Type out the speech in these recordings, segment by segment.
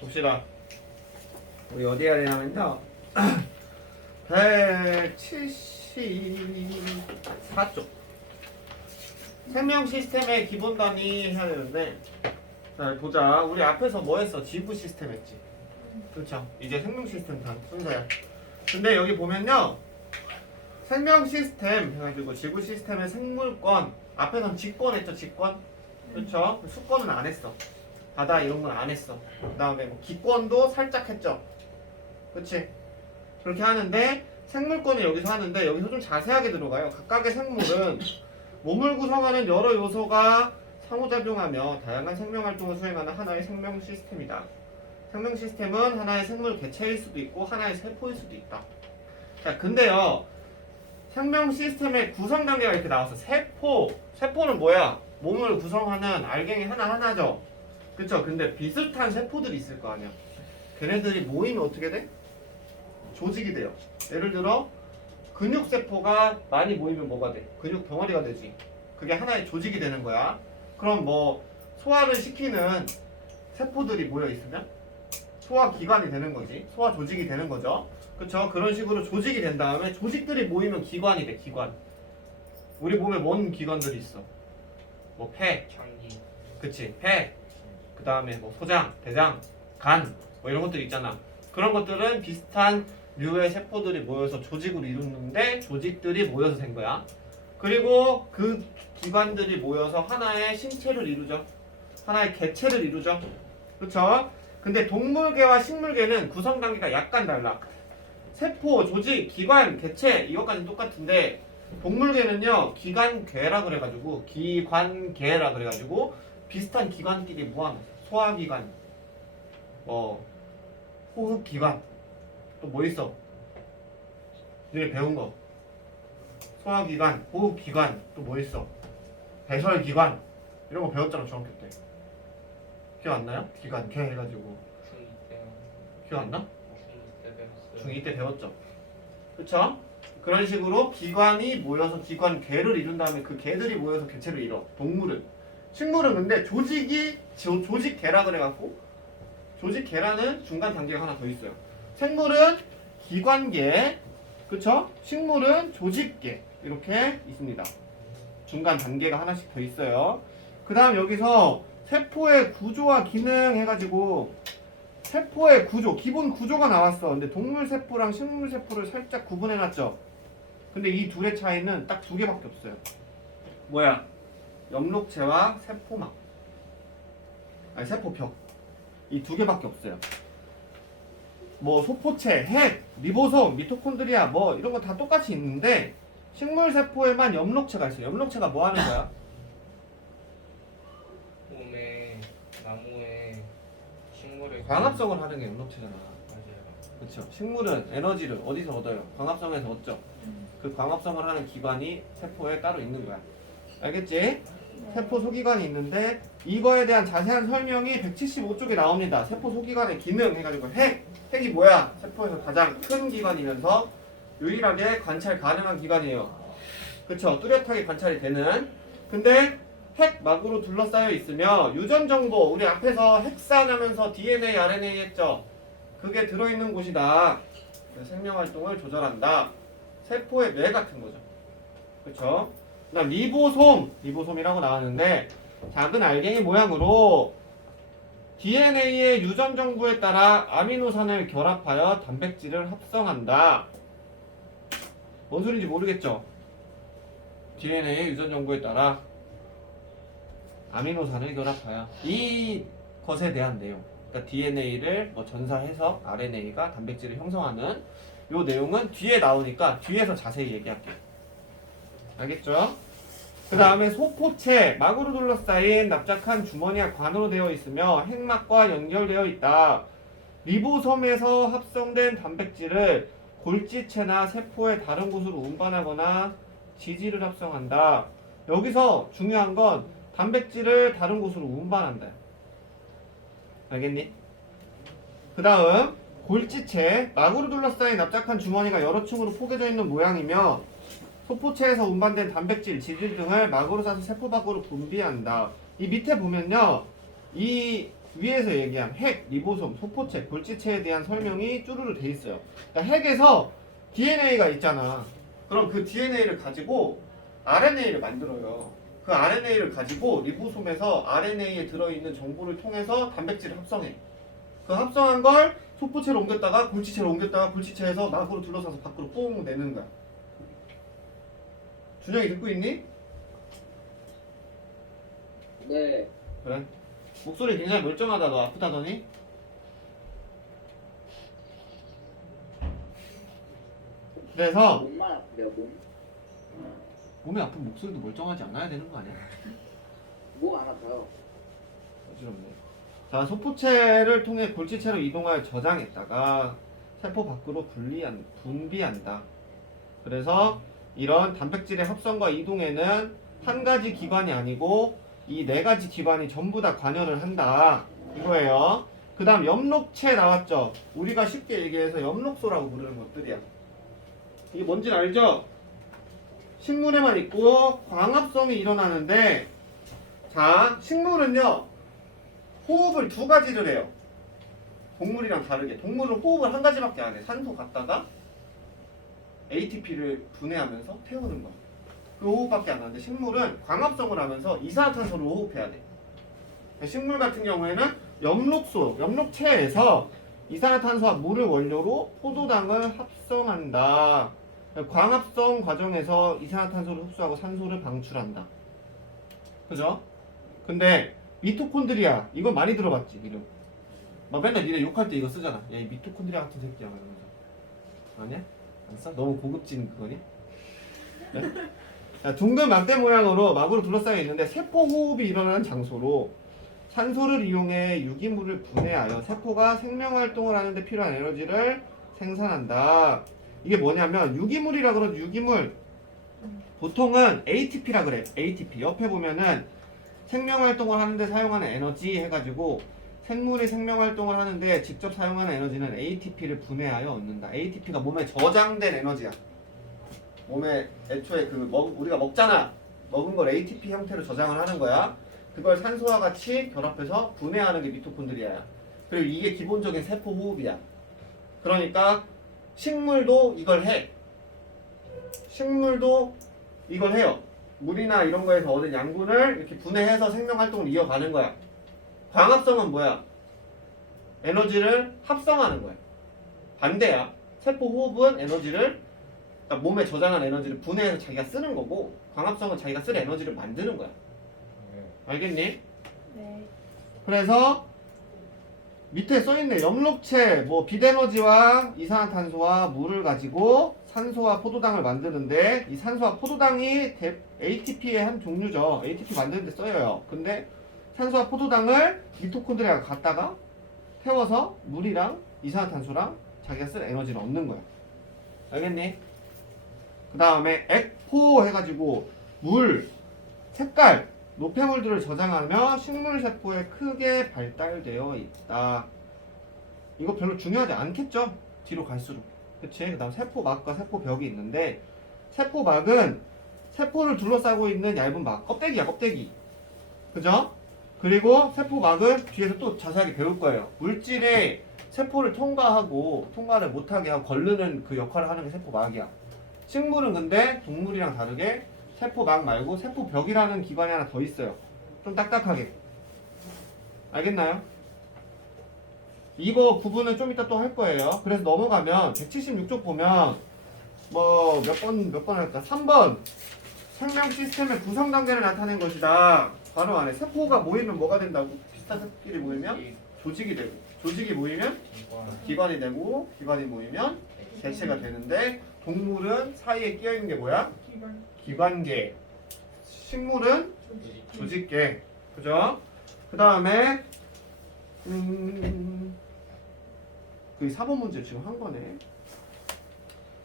봅시다. 우리 어디 해야 되냐면요. 174쪽. 생명 시스템의 기본 단위 해야 되는데, 자, 보자. 우리 앞에서 뭐 했어? 지구 시스템 했지. 그렇죠. 이제 생명 시스템 단 순서야. 근데 여기 보면요. 생명 시스템 해가지고 지구 시스템의 생물권 앞에선 직권 했죠. 직권. 그렇죠. 수권은 안 했어. 바다 이런 건 안 했어. 그 다음에 뭐 기권도 살짝 했죠. 그치? 그렇게 하는데 생물권을 여기서 하는데 여기서 좀 자세하게 들어가요. 각각의 생물은 몸을 구성하는 여러 요소가 상호작용하며 다양한 생명활동을 수행하는 하나의 생명 시스템이다. 생명 시스템은 하나의 생물 개체일 수도 있고 하나의 세포일 수도 있다. 자, 근데요. 생명 시스템의 구성 단계가 이렇게 나왔어. 세포는 뭐야? 몸을 구성하는 알갱이 하나하나죠. 그쵸? 근데 비슷한 세포들이 있을 거 아니야. 걔네들이 모이면 어떻게 돼? 조직이 돼요. 예를 들어 근육세포가 많이 모이면 뭐가 돼? 근육 덩어리가 되지. 그게 하나의 조직이 되는 거야. 그럼 뭐 소화를 시키는 세포들이 모여 있으면 소화기관이 되는 거지. 소화 조직이 되는 거죠. 그쵸? 그런 식으로 조직이 된 다음에 조직들이 모이면 기관이 돼. 기관. 우리 몸에 뭔 기관들이 있어? 뭐 폐, 장기. 그치? 폐. 그 다음에 뭐 소장, 대장, 간, 뭐 이런 것들 있잖아. 그런 것들은 비슷한 류의 세포들이 모여서 조직으로 이루는데 조직들이 모여서 된 거야. 그리고 그 기관들이 모여서 하나의 신체를 이루죠. 하나의 개체를 이루죠. 그렇죠? 근데 동물계와 식물계는 구성 단계가 약간 달라. 세포, 조직, 기관, 개체 이것까지는 똑같은데 동물계는요 기관계라 그래가지고 기관계라 그래가지고 비슷한 기관끼리 모아놨어. 소화기관, 호흡기관, 또 뭐 있어? 너네 배운 거. 소화기관, 호흡기관, 또 뭐 있어? 배설기관 이런 거 배웠잖아 중학교 때. 기억 안 나요? 기관계 해가지고. 중2 때. 기억 안 나? 중2 때 배웠어요. 중2 때 배웠죠. 그쵸? 그런 식으로 기관이 모여서 기관계를 이룬 다음에 그 개들이 모여서 개체를 이뤄. 동물은. 식물은 근데 조직계라 그래갖고 조직계라는 중간 단계가 하나 더 있어요. 생물은 기관계, 그쵸? 식물은 조직계 이렇게 있습니다. 중간 단계가 하나씩 더 있어요. 그 다음 여기서 세포의 구조와 기능 해가지고 세포의 구조, 기본 구조가 나왔어. 근데 동물 세포랑 식물 세포를 살짝 구분해놨죠. 근데 이 둘의 차이는 딱 두 개밖에 없어요. 뭐야? 엽록체와 세포막. 아니 세포벽. 이 두 개밖에 없어요. 뭐 소포체, 핵, 리보솜, 미토콘드리아 뭐 이런 거 다 똑같이 있는데 식물 세포에만 엽록체가 있어요. 엽록체가 뭐 하는 거야? 몸에, 나무에, 식물에. 광합성을 하는 게 엽록체잖아. 맞아요. 그렇죠. 식물은 에너지를 어디서 얻어요? 광합성에서 얻죠. 그 광합성을 하는 기관이 세포에 따로 있는 거야. 알겠지? 세포 소기관이 있는데 이거에 대한 자세한 설명이 175쪽에 나옵니다. 세포 소기관의 기능 해가지고 핵이 뭐야? 세포에서 가장 큰 기관이면서 유일하게 관찰 가능한 기관이에요. 그쵸? 뚜렷하게 관찰이 되는. 근데 핵막으로 둘러싸여 있으며 유전 정보, 우리 앞에서 핵산하면서 DNA, RNA 했죠? 그게 들어있는 곳이다. 생명 활동을 조절한다. 세포의 뇌 같은 거죠. 그쵸? 그다음 리보솜이라고 나왔는데 작은 알갱이 모양으로 DNA의 유전 정보에 따라 아미노산을 결합하여 단백질을 합성한다. 뭔 소리인지 모르겠죠? DNA의 유전 정보에 따라 아미노산을 결합하여 이 것에 대한 내용. 그러니까 DNA를 뭐 전사해서 RNA가 단백질을 형성하는 요 내용은 뒤에 나오니까 뒤에서 자세히 얘기할게요. 알겠죠? 그 다음에 소포체, 막으로 둘러싸인 납작한 주머니와 관으로 되어 있으며 핵막과 연결되어 있다. 리보솜에서 합성된 단백질을 골지체나 세포의 다른 곳으로 운반하거나 지질을 합성한다. 여기서 중요한 건 단백질을 다른 곳으로 운반한다. 알겠니? 그 다음 골지체, 막으로 둘러싸인 납작한 주머니가 여러 층으로 포개져 있는 모양이며 소포체에서 운반된 단백질, 지질 등을 막으로 싸서 세포 밖으로 분비한다. 이 밑에 보면요. 이 위에서 얘기한 핵, 리보솜, 소포체, 골지체에 대한 설명이 쭈루루 돼 있어요. 그러니까 핵에서 DNA가 있잖아. 그럼 그 DNA를 가지고 RNA를 만들어요. 그 RNA를 가지고 리보솜에서 RNA에 들어있는 정보를 통해서 단백질을 합성해. 그 합성한 걸 소포체로 옮겼다가 골지체로 옮겼다가 골지체에서 막으로 둘러싸서 밖으로 뽕 내는 거야. 준영이 듣고 있니? 네. 그래. 목소리 굉장히 멀쩡하다. 너 아프다더니? 그래서 몸만 아픈데요, 몸? 몸이 아픈 목소리도 멀쩡하지 않아야 되는 거 아니야? 목 안 아파요. 어지럽네. 자, 소포체를 통해 골지체로 이동하여 저장했다가 세포 밖으로 분비한다. 그래서 이런 단백질의 합성과 이동에는 한 가지 기관이 아니고 이 네 가지 기관이 전부 다 관여를 한다. 이거예요. 그 다음 엽록체 나왔죠? 우리가 쉽게 얘기해서 엽록소라고 부르는 것들이야. 이게 뭔지 알죠? 식물에만 있고 광합성이 일어나는데, 자, 식물은요 호흡을 두 가지를 해요. 동물이랑 다르게. 동물은 호흡을 한 가지밖에 안 해. 산소 갖다가 ATP를 분해하면서 태우는 거야. 그 호흡밖에 안 하는데 식물은 광합성을 하면서 이산화탄소를 호흡해야 돼. 식물 같은 경우에는 엽록소, 엽록체에서 이산화탄소와 물을 원료로 포도당을 합성한다. 광합성 과정에서 이산화탄소를 흡수하고 산소를 방출한다. 그죠? 근데 미토콘드리아, 이거 많이 들어봤지, 이름. 막 맨날 니네 욕할 때 이거 쓰잖아. 야, 이 미토콘드리아 같은 새끼야, 막 이러면서. 아니야? 안 써? 너무 고급진 그거니? 네? 자, 둥근 막대 모양으로 막으로 둘러싸여 있는데 세포 호흡이 일어나는 장소로 산소를 이용해 유기물을 분해하여 세포가 생명활동을 하는데 필요한 에너지를 생산한다. 이게 뭐냐면 유기물이라 그러죠. 유기물. 보통은 ATP라 그래. ATP. 옆에 보면은 생명활동을 하는데 사용하는 에너지 해가지고 생물이 생명활동을 하는데 직접 사용하는 에너지는 ATP를 분해하여 얻는다. ATP가 몸에 저장된 에너지야. 몸에 애초에 우리가 먹잖아. 먹은 걸 ATP 형태로 저장을 하는 거야. 그걸 산소와 같이 결합해서 분해하는 게 미토콘드리아야. 그리고 이게 기본적인 세포 호흡이야. 그러니까 식물도 이걸 해. 식물도 이걸 해요. 물이나 이런 거에서 얻은 양분을 이렇게 분해해서 생명활동을 이어가는 거야. 광합성은 뭐야? 에너지를 합성하는 거야. 반대야. 세포 호흡은 에너지를, 그러니까 몸에 저장한 에너지를 분해해서 자기가 쓰는 거고, 광합성은 자기가 쓸 에너지를 만드는 거야. 알겠니? 네. 그래서 밑에 써있네. 엽록체, 빛에너지와 이산화탄소와 물을 가지고 산소와 포도당을 만드는데, 이 산소와 포도당이 ATP의 한 종류죠. ATP 만드는 데 써요. 근데 산소와 포도당을 미토콘드리아가 갖다가 태워서 물이랑 이산화탄소랑 자기가 쓸 에너지를 얻는 거야. 알겠니? 그 다음에 액포 해가지고 물, 색깔, 노폐물들을 저장하며 식물 세포에 크게 발달되어 있다. 이거 별로 중요하지 않겠죠? 뒤로 갈수록. 그치? 그 다음 세포막과 세포벽이 있는데, 세포막은 세포를 둘러싸고 있는 얇은 막, 껍데기야, 껍데기. 그죠? 그리고 세포막은 뒤에서 또 자세하게 배울 거예요. 물질이 세포를 통과를 못하게 하고 걸르는 그 역할을 하는 게 세포막이야. 식물은 근데 동물이랑 다르게 세포막 말고 세포벽이라는 기관이 하나 더 있어요. 좀 딱딱하게. 알겠나요? 이거 구분은 좀 이따 또 할 거예요. 그래서 넘어가면 176쪽 보면 몇 번 할까? 3번. 생명 시스템의 구성 단계를 나타낸 것이다. 바로 안에 세포가 모이면 뭐가 된다고? 비슷한 세포끼리 모이면 조직이 되고, 조직이 모이면 기관이 되고, 기관이 모이면 개체가 되는데, 동물은 사이에 끼어있는 게 뭐야? 기관계. 식물은 조직계. 그죠? 그 다음에 그 4번 문제 지금 한 거네.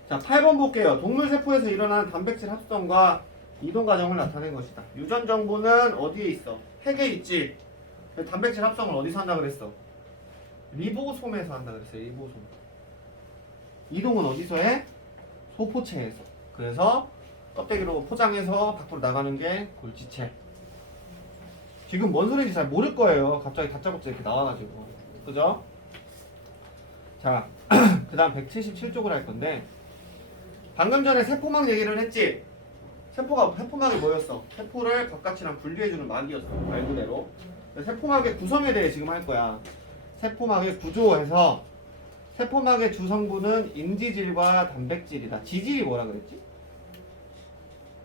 자, 8번 볼게요. 동물 세포에서 일어나는 단백질 합성과 이동 과정을 나타낸 것이다. 유전 정보는 어디에 있어? 핵에 있지. 단백질 합성을 어디서 한다 그랬어? 리보솜에서 한다 그랬어요. 리보솜. 이동은 어디서 해? 소포체에서. 그래서 껍데기로 포장해서 밖으로 나가는 게 골지체. 지금 뭔 소리인지 잘 모를 거예요. 갑자기 다짜고짜 이렇게 나와가지고. 그죠? 자, 그 다음 177쪽을 할 건데, 방금 전에 세포막 얘기를 했지? 세포막이 뭐였어? 세포를 바깥이랑 분리해주는 막이었어. 말 그대로. 세포막의 구성에 대해 지금 할 거야. 세포막의 구조에서 세포막의 주성분은 인지질과 단백질이다. 지질이 뭐라 그랬지?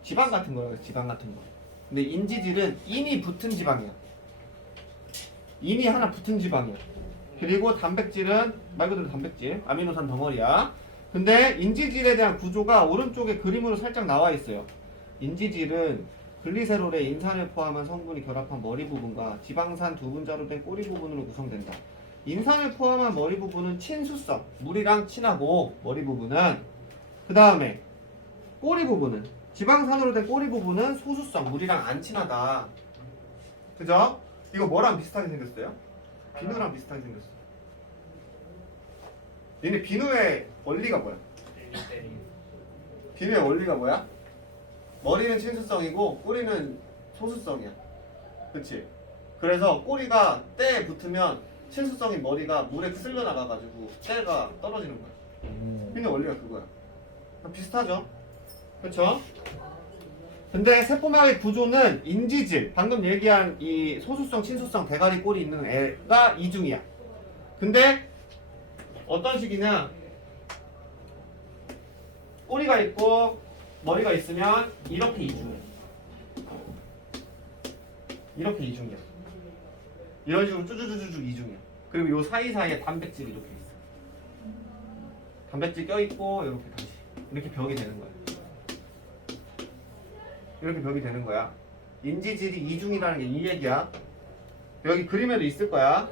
지방 같은 거라 그랬지. 지방 같은 거. 근데 인지질은 인이 붙은 지방이야. 인이 하나 붙은 지방이야. 그리고 단백질은 말 그대로 단백질, 아미노산 덩어리야. 근데 인지질에 대한 구조가 오른쪽에 그림으로 살짝 나와 있어요. 인지질은 글리세롤에 인산을 포함한 성분이 결합한 머리 부분과 지방산 두 분자로 된 꼬리 부분으로 구성된다. 인산을 포함한 머리 부분은 친수성, 물이랑 친하고 머리 부분은 그 다음에 꼬리 부분은 지방산으로 된 꼬리 부분은 소수성, 물이랑 안 친하다. 그죠? 이거 뭐랑 비슷하게 생겼어요? 비누랑 비슷하게 생겼어. 얘네 비누의 원리가 뭐야? 비누의 원리가 뭐야? 머리는 친수성이고 꼬리는 소수성이야. 그치? 그래서 꼬리가 때에 붙으면 친수성인 머리가 물에 쓸려 나가가지고 때가 떨어지는 거야. 비누의 원리가 그거야. 비슷하죠? 그쵸? 근데 세포막의 구조는 인지질, 방금 얘기한 이 소수성, 친수성, 대가리 꼬리 있는 애가 이중이야. 근데 어떤 식이냐? 꼬리가 있고 머리가 있으면 이렇게 이중이야. 이렇게 이중이야. 이런 식으로 쭈쭈쭈쭈 이중이야. 그리고 요 사이사이에 단백질이 이렇게 있어. 단백질 껴있고 이렇게 다시 이렇게 벽이 되는 거야. 이렇게 벽이 되는 거야. 인지질이 이중이라는 게 이 얘기야. 여기 그림에도 있을 거야.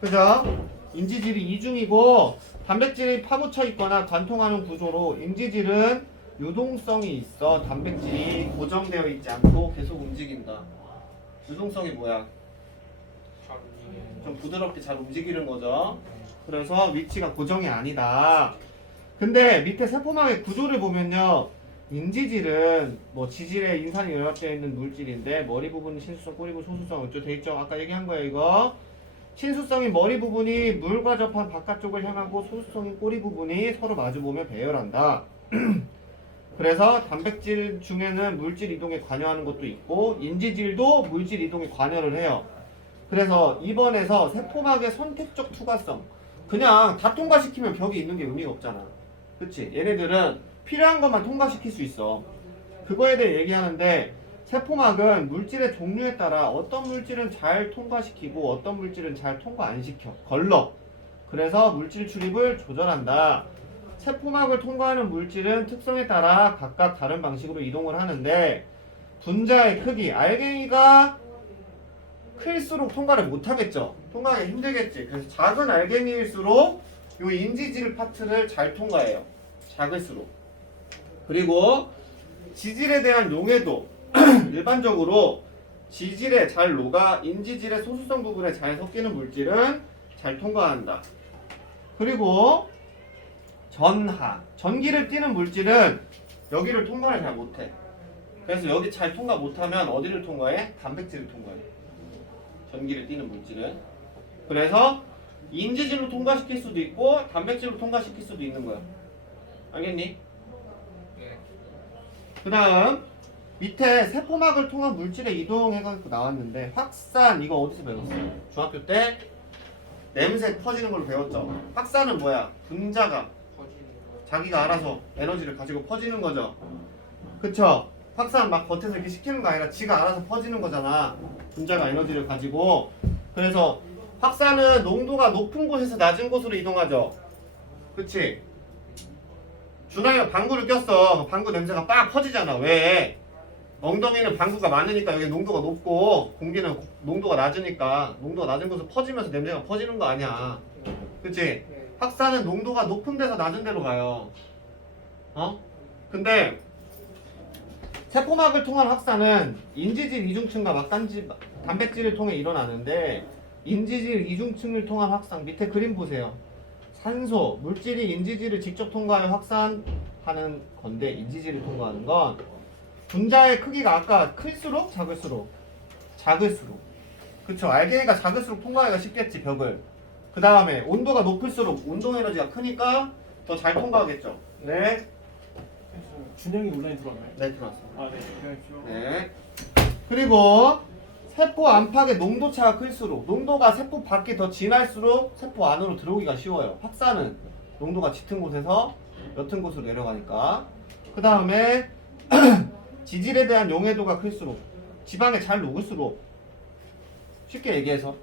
그죠? 인지질이 이중이고 단백질이 파묻혀 있거나 관통하는 구조로 인지질은 유동성이 있어. 단백질이 고정되어 있지 않고 계속 움직인다. 유동성이 뭐야? 좀 부드럽게 잘 움직이는 거죠. 그래서 위치가 고정이 아니다. 근데 밑에 세포막의 구조를 보면요. 인지질은 뭐 지질에 인산이 결합되어 있는 물질인데 머리 부분은 친수성, 꼬리 부분 소수성 어쩌 돼 있죠? 아까 얘기한 거야 이거. 친수성인 머리 부분이 물과 접한 바깥쪽을 향하고 소수성인 꼬리 부분이 서로 마주보며 배열한다. 그래서 단백질 중에는 물질 이동에 관여하는 것도 있고 인지질도 물질 이동에 관여를 해요. 그래서 2번에서 세포막의 선택적 투과성, 그냥 다 통과시키면 벽이 있는 게 의미가 없잖아. 그치? 얘네들은 필요한 것만 통과시킬 수 있어. 그거에 대해 얘기하는데 세포막은 물질의 종류에 따라 어떤 물질은 잘 통과시키고 어떤 물질은 잘 통과 안 시켜. 걸러. 그래서 물질 출입을 조절한다. 세포막을 통과하는 물질은 특성에 따라 각각 다른 방식으로 이동을 하는데 분자의 크기, 알갱이가 클수록 통과를 못하겠죠. 통과하기 힘들겠지. 그래서 작은 알갱이일수록 이 인지질 파트를 잘 통과해요. 작을수록. 그리고 지질에 대한 용해도 일반적으로 지질에 잘 녹아 인지질의 소수성 부분에 잘 섞이는 물질은 잘 통과한다. 그리고 전하, 전기를 띠는 물질은 여기를 통과를 잘 못해. 그래서 여기 잘 통과 못하면 어디를 통과해? 단백질을 통과해. 전기를 띠는 물질은. 그래서 인지질로 통과시킬 수도 있고 단백질로 통과시킬 수도 있는 거야. 알겠니? 네. 그 다음 밑에 세포막을 통한 물질의 이동해가지고 나왔는데 확산 이거 어디서 배웠어요? 중학교 때 냄새 퍼지는 걸로 배웠죠. 확산은 뭐야? 분자가 자기가 알아서 에너지를 가지고 퍼지는 거죠. 그쵸? 확산 막 겉에서 이렇게 시키는 거 아니라 지가 알아서 퍼지는 거잖아. 분자가 에너지를 가지고. 그래서 확산은 농도가 높은 곳에서 낮은 곳으로 이동하죠. 그치? 준하이가 방구를 꼈어. 방구 냄새가 빡 퍼지잖아. 왜? 엉덩이는 방구가 많으니까 여기 농도가 높고 공기는 농도가 낮으니까 농도가 낮은 곳에서 퍼지면서 냄새가 퍼지는 거 아니야. 그치? 확산은 농도가 높은 데서 낮은 데로 가요. 어? 근데 세포막을 통한 확산은 인지질 이중층과 막간지 단백질을 통해 일어나는데 인지질 이중층을 통한 확산 밑에 그림 보세요. 산소, 물질이 인지질을 직접 통과하여 확산하는 건데 인지질을 통과하는 건 분자의 크기가 아까 클수록 작을수록 그쵸. 알갱이가 작을수록 통과하기가 쉽겠지, 벽을. 그 다음에 온도가 높을수록 운동 에너지가 크니까 더 잘 통과하겠죠. 네. 준영이 온라인 들어왔나요? 네, 들어왔습니다. 아, 네. 안녕하십시오. 네. 그리고 세포 안팎의 농도 차가 클수록, 농도가 세포 밖이 더 진할수록 세포 안으로 들어오기가 쉬워요. 확산은 농도가 짙은 곳에서 옅은 곳으로 내려가니까. 그 다음에 지질에 대한 용해도가 클수록, 지방에 잘 녹을수록, 쉽게 얘기해서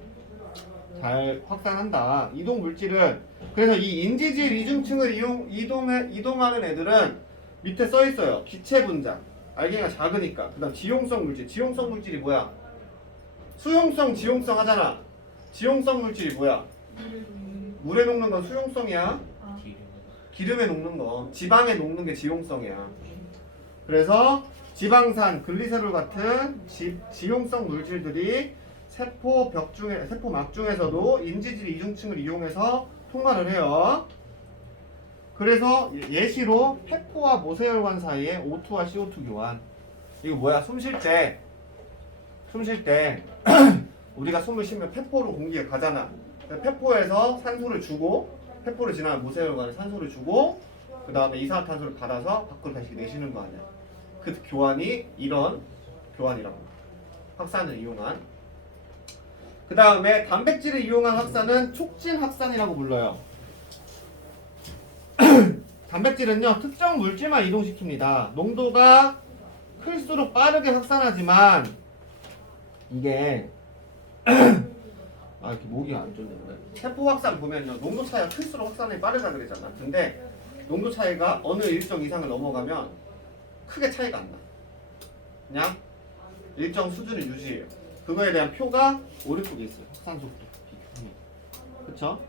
잘 확산한다. 이동 물질은, 그래서 이 인지질 이중층을 이동하는 애들은 밑에 써 있어요. 기체 분자. 알갱이가 작으니까. 그 다음 지용성 물질. 지용성 물질이 뭐야? 수용성, 지용성 하잖아. 지용성 물질이 뭐야? 물에 녹는 건 수용성이야. 기름. 기름에 녹는 거. 지방에 녹는 게 지용성이야. 그래서 지방산, 글리세롤 같은 지용성 물질들이 세포막 중에서도 인지질 이중층을 이용해서 통과를 해요. 그래서 예시로 폐포와 모세혈관 사이에 O2와 CO2 교환. 이거 뭐야? 숨 쉴 때 우리가 숨을 쉬면 폐포로 공기가 가잖아. 폐포에서 산소를 주고, 폐포를 지나면 모세혈관에 산소를 주고, 그 다음에 이산화탄소를 받아서 밖으로 다시 내쉬는 거 아니야. 그 교환이 이런 교환이라고. 확산을 이용한. 그 다음에 단백질을 이용한 확산은 촉진 확산이라고 불러요. 단백질은요, 특정 물질만 이동시킵니다. 농도가 클수록 빠르게 확산하지만 이게 이렇게 목이 안 좋네. 세포 확산 보면요, 농도 차이가 클수록 확산이 빠르다 그랬잖아. 근데 농도 차이가 어느 일정 이상을 넘어가면 크게 차이가 안 나. 그냥 일정 수준을 유지해요. 그거에 대한 표가 오른쪽에 있어요. 확산 속도. 그쵸?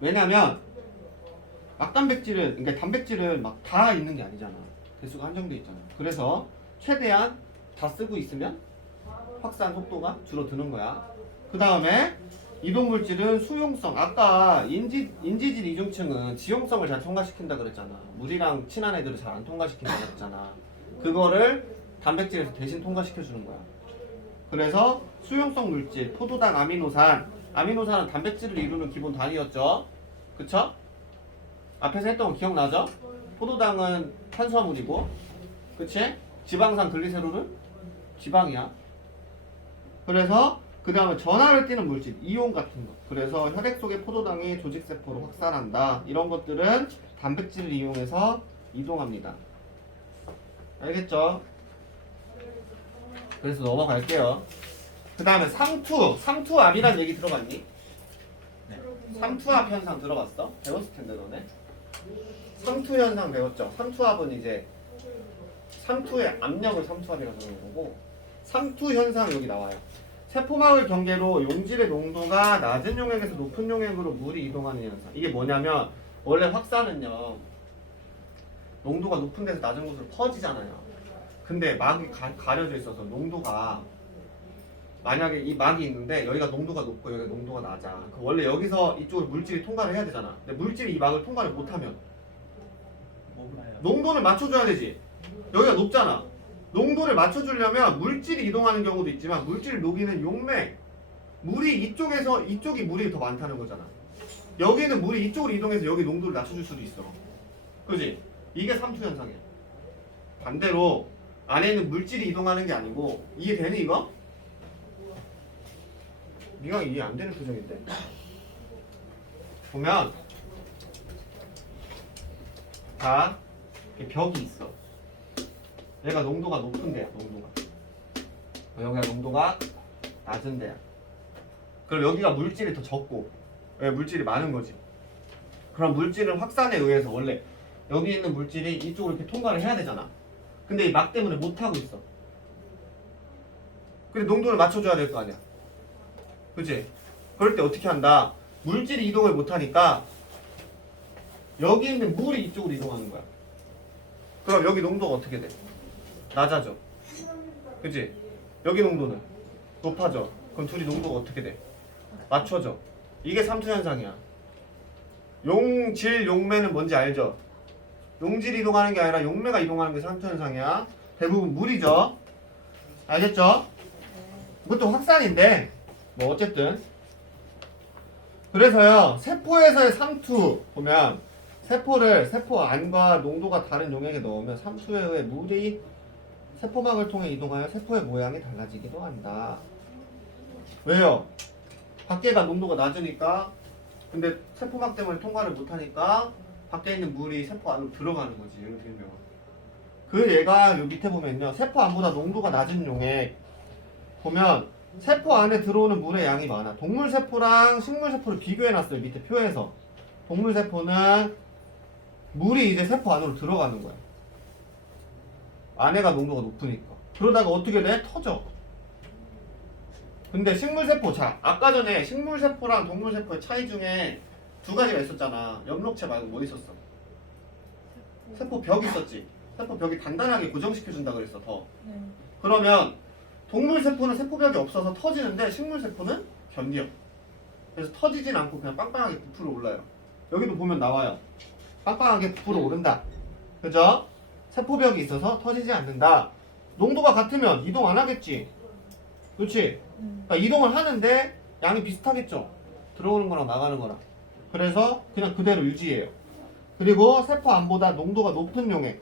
왜냐면 막단백질은, 그러니까 단백질은 막 다 있는 게 아니잖아. 개수가 한정돼 있잖아. 그래서 최대한 다 쓰고 있으면 확산 속도가 줄어드는 거야. 그 다음에 이동물질은 수용성. 아까 인지질 이중층은 지용성을 잘 통과시킨다 그랬잖아. 물이랑 친한 애들을 잘 안 통과시킨다 그랬잖아. 그거를 단백질에서 대신 통과시켜주는 거야. 그래서 수용성 물질, 포도당, 아미노산. 아미노산은 단백질을 이루는 기본 단위였죠. 그쵸? 앞에서 했던 거 기억나죠? 포도당은 탄수화물이고, 그치? 지방산 글리세롤은 지방이야. 그래서 그 다음에 전하를 띠는 물질, 이온 같은 거. 그래서 혈액 속의 포도당이 조직세포로 확산한다. 이런 것들은 단백질을 이용해서 이동합니다. 알겠죠? 그래서 넘어갈게요. 그 다음에 상투압이란 얘기 들어봤니? 네. 상투압 현상 들어봤어? 배웠을 텐데 너네. 상투 현상 배웠죠? 상투압은 이제 상투의 압력을 상투압이라고 하는 거고, 상투 현상 여기 나와요. 세포막을 경계로 용질의 농도가 낮은 용액에서 높은 용액으로 물이 이동하는 현상. 이게 뭐냐면 원래 확산은요, 농도가 높은 데서 낮은 곳으로 퍼지잖아요. 근데 막이 가려져 있어서 농도가, 만약에 이 막이 있는데 여기가 농도가 높고 여기가 농도가 낮아. 그럼 원래 여기서 이쪽으로 물질이 통과를 해야 되잖아. 근데 물질이 이 막을 통과를 못하면 농도를 맞춰줘야 되지. 여기가 높잖아. 농도를 맞춰주려면 물질이 이동하는 경우도 있지만 물질을 녹이는 용맥, 물이 이쪽이 물이 더 많다는 거잖아. 여기는 물이 이쪽으로 이동해서 여기 농도를 낮춰줄 수도 있어. 그지? 이게 삼투 현상이야. 반대로 안에 있는 물질이 이동하는 게 아니고, 이해되니 이거? 네가 이해 안 되는 표정인데? 보면 자, 벽이 있어. 얘가 농도가 높은 데야. 농도가 여기가 농도가 낮은 데야. 그럼 여기가 물질이 더 적고 여기 물질이 많은 거지. 그럼 물질은 확산에 의해서 원래 여기 있는 물질이 이쪽으로 이렇게 통과를 해야 되잖아. 근데 이 막 때문에 못 하고 있어. 근데 농도를 맞춰줘야 될 거 아니야. 그치? 그럴 때 어떻게 한다? 물질이 이동을 못하니까 여기 있는 물이 이쪽으로 이동하는 거야. 그럼 여기 농도가 어떻게 돼? 낮아져. 그치? 여기 농도는 높아져. 그럼 둘이 농도가 어떻게 돼? 맞춰져. 이게 삼투 현상이야. 용질 용매는 뭔지 알죠? 용질이 이동하는 게 아니라 용매가 이동하는 게 상투 현상이야. 대부분 물이죠. 알겠죠? 이것도 확산인데 뭐 어쨌든 그래서요 세포에서의 상투 보면 세포 안과 농도가 다른 용액에 넣으면 상투에 의해 물이 세포막을 통해 이동하여 세포의 모양이 달라지기도 한다. 왜요? 밖에가 농도가 낮으니까 근데 세포막 때문에 통과를 못하니까 밖에 있는 물이 세포 안으로 들어가는 거지. 예를 들면 그 얘가 요 밑에 보면요 세포 안보다 농도가 낮은 용액 보면 세포 안에 들어오는 물의 양이 많아. 동물 세포랑 식물 세포를 비교해 놨어요. 밑에 표에서 동물 세포는 물이 이제 세포 안으로 들어가는 거야. 안에가 농도가 높으니까. 그러다가 어떻게 돼? 터져. 근데 식물세포, 자, 아까 전에 식물세포랑 동물세포의 차이 중에 두 가지가 있었잖아. 엽록체 말고 뭐 있었어? 세포벽 있었지. 세포벽이 단단하게 고정시켜준다 그랬어, 더. 네. 그러면 동물세포는 세포벽이 없어서 터지는데 식물세포는 견뎌. 그래서 터지진 않고 그냥 빵빵하게 부풀어 올라요. 여기도 보면 나와요. 빵빵하게 부풀어 오른다. 그죠? 세포벽이 있어서 터지지 않는다. 농도가 같으면 이동 안 하겠지. 그렇지? 그러니까 이동을 하는데 양이 비슷하겠죠. 들어오는 거랑 나가는 거랑. 그래서 그냥 그대로 유지해요. 그리고 세포 안보다 농도가 높은 용액.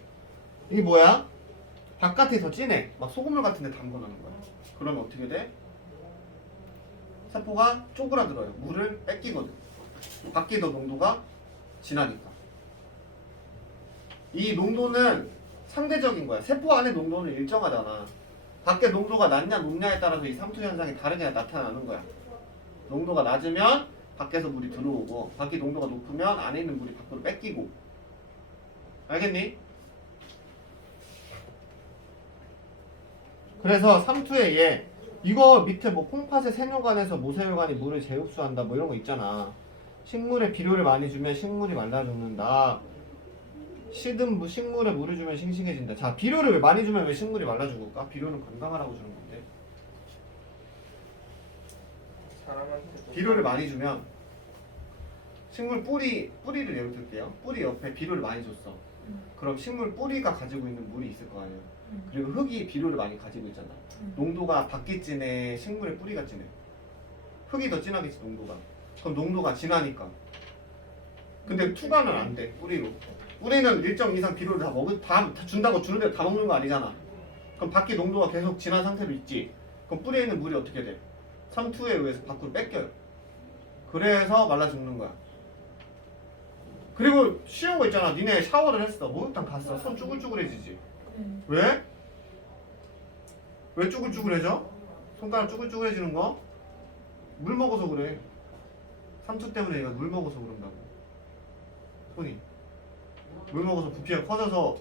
이게 뭐야? 바깥에 더 진해. 막 소금물 같은 데 담궈놓는 거야. 그러면 어떻게 돼? 세포가 쪼그라들어요. 물을 뺏기거든. 밖에 더 농도가 진하니까. 이 농도는 상대적인 거야. 세포 안의 농도는 일정하잖아. 밖에 농도가 낮냐 높냐에 따라서 이 상투 현상이 다르게 나타나는 거야. 농도가 낮으면 밖에서 물이 들어오고 밖에 농도가 높으면 안에 있는 물이 밖으로 뺏기고. 알겠니? 그래서 상투에 얘 이거 밑에 뭐 콩팥의 세뇨관에서 모세혈관이 물을 재흡수한다 뭐 이런 거 있잖아. 식물에 비료를 많이 주면 식물이 말라 죽는다. 시든 식물에 물을 주면 싱싱해진다. 자, 비료를 왜 많이 주면 왜 식물이 말라 죽을까? 비료는 건강하라고 주는 건데. 사람한테도 비료를 많이 주면 식물 뿌리를 예로 들게요. 뿌리 옆에 비료를 많이 줬어. 그럼 식물 뿌리가 가지고 있는 물이 있을 거 아니에요. 그리고 흙이 비료를 많이 가지고 있잖아. 농도가 밖이 진해, 식물의 뿌리가 진해. 흙이 더 진하겠지 농도가. 그럼 농도가 진하니까. 근데 투과는 안 돼. 뿌리로. 뿌리는 일정 이상 비료를 다 준다고 주는 대로 다 먹는 거 아니잖아. 그럼 밖에 농도가 계속 진한 상태로 있지. 그럼 뿌리에 있는 물이 어떻게 돼? 상투에 의해서 밖으로 뺏겨요. 그래서 말라 죽는 거야. 그리고 쉬운 거 있잖아. 니네 샤워를 했어. 목욕탕 갔어. 손 쭈글쭈글해지지. 왜? 왜 쭈글쭈글해져? 손가락 쭈글쭈글해지는 거? 물 먹어서 그래. 상투 때문에 얘가 물 먹어서 그런다고. 손이 물 먹어서 부피가 커져서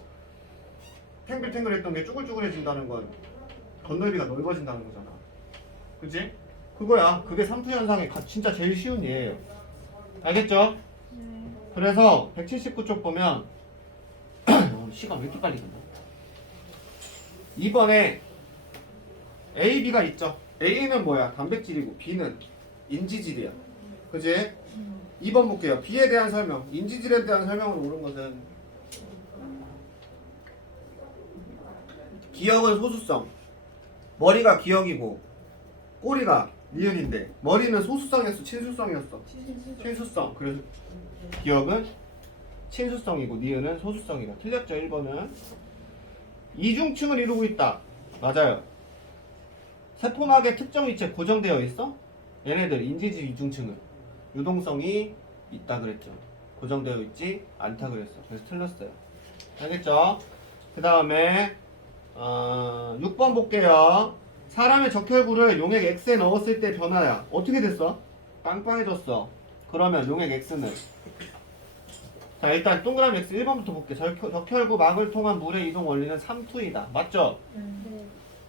탱글탱글했던 게 쭈글쭈글해진다는 건 건널비가 넓어진다는 거잖아. 그치? 그거야. 그게 상투 현상의 진짜 제일 쉬운 예예요. 알겠죠? 그래서 179쪽 보면 시간 왜 이렇게 빨리 간다. 2번에 A, B가 있죠. A는 뭐야? 단백질이고 B는 인지질이야. 그치? 2번 볼게요. B에 대한 설명. 인지질에 대한 설명을 옳은 것은 기억은 소수성. 머리가 기억이고 꼬리가 니은인데 머리는 소수성이었어? 친수성이었어? 친수성. 그래서 기억은 친수성이고 니은은 소수성이다. 틀렸죠? 1번은. 이중층을 이루고 있다. 맞아요. 세포막의 특정 위치에 고정되어 있어? 얘네들 인지질 이중층은 유동성이 있다 그랬죠. 고정되어 있지 않다 그랬어. 그래서 틀렸어요. 알겠죠? 그 다음에 6번 볼게요. 사람의 적혈구를 용액 X에 넣었을 때 변화야. 어떻게 됐어? 빵빵해졌어. 그러면 용액 X는 자 일단 동그라미 X 1번부터 볼게. 적혈구 막을 통한 물의 이동 원리는 3투이다. 맞죠?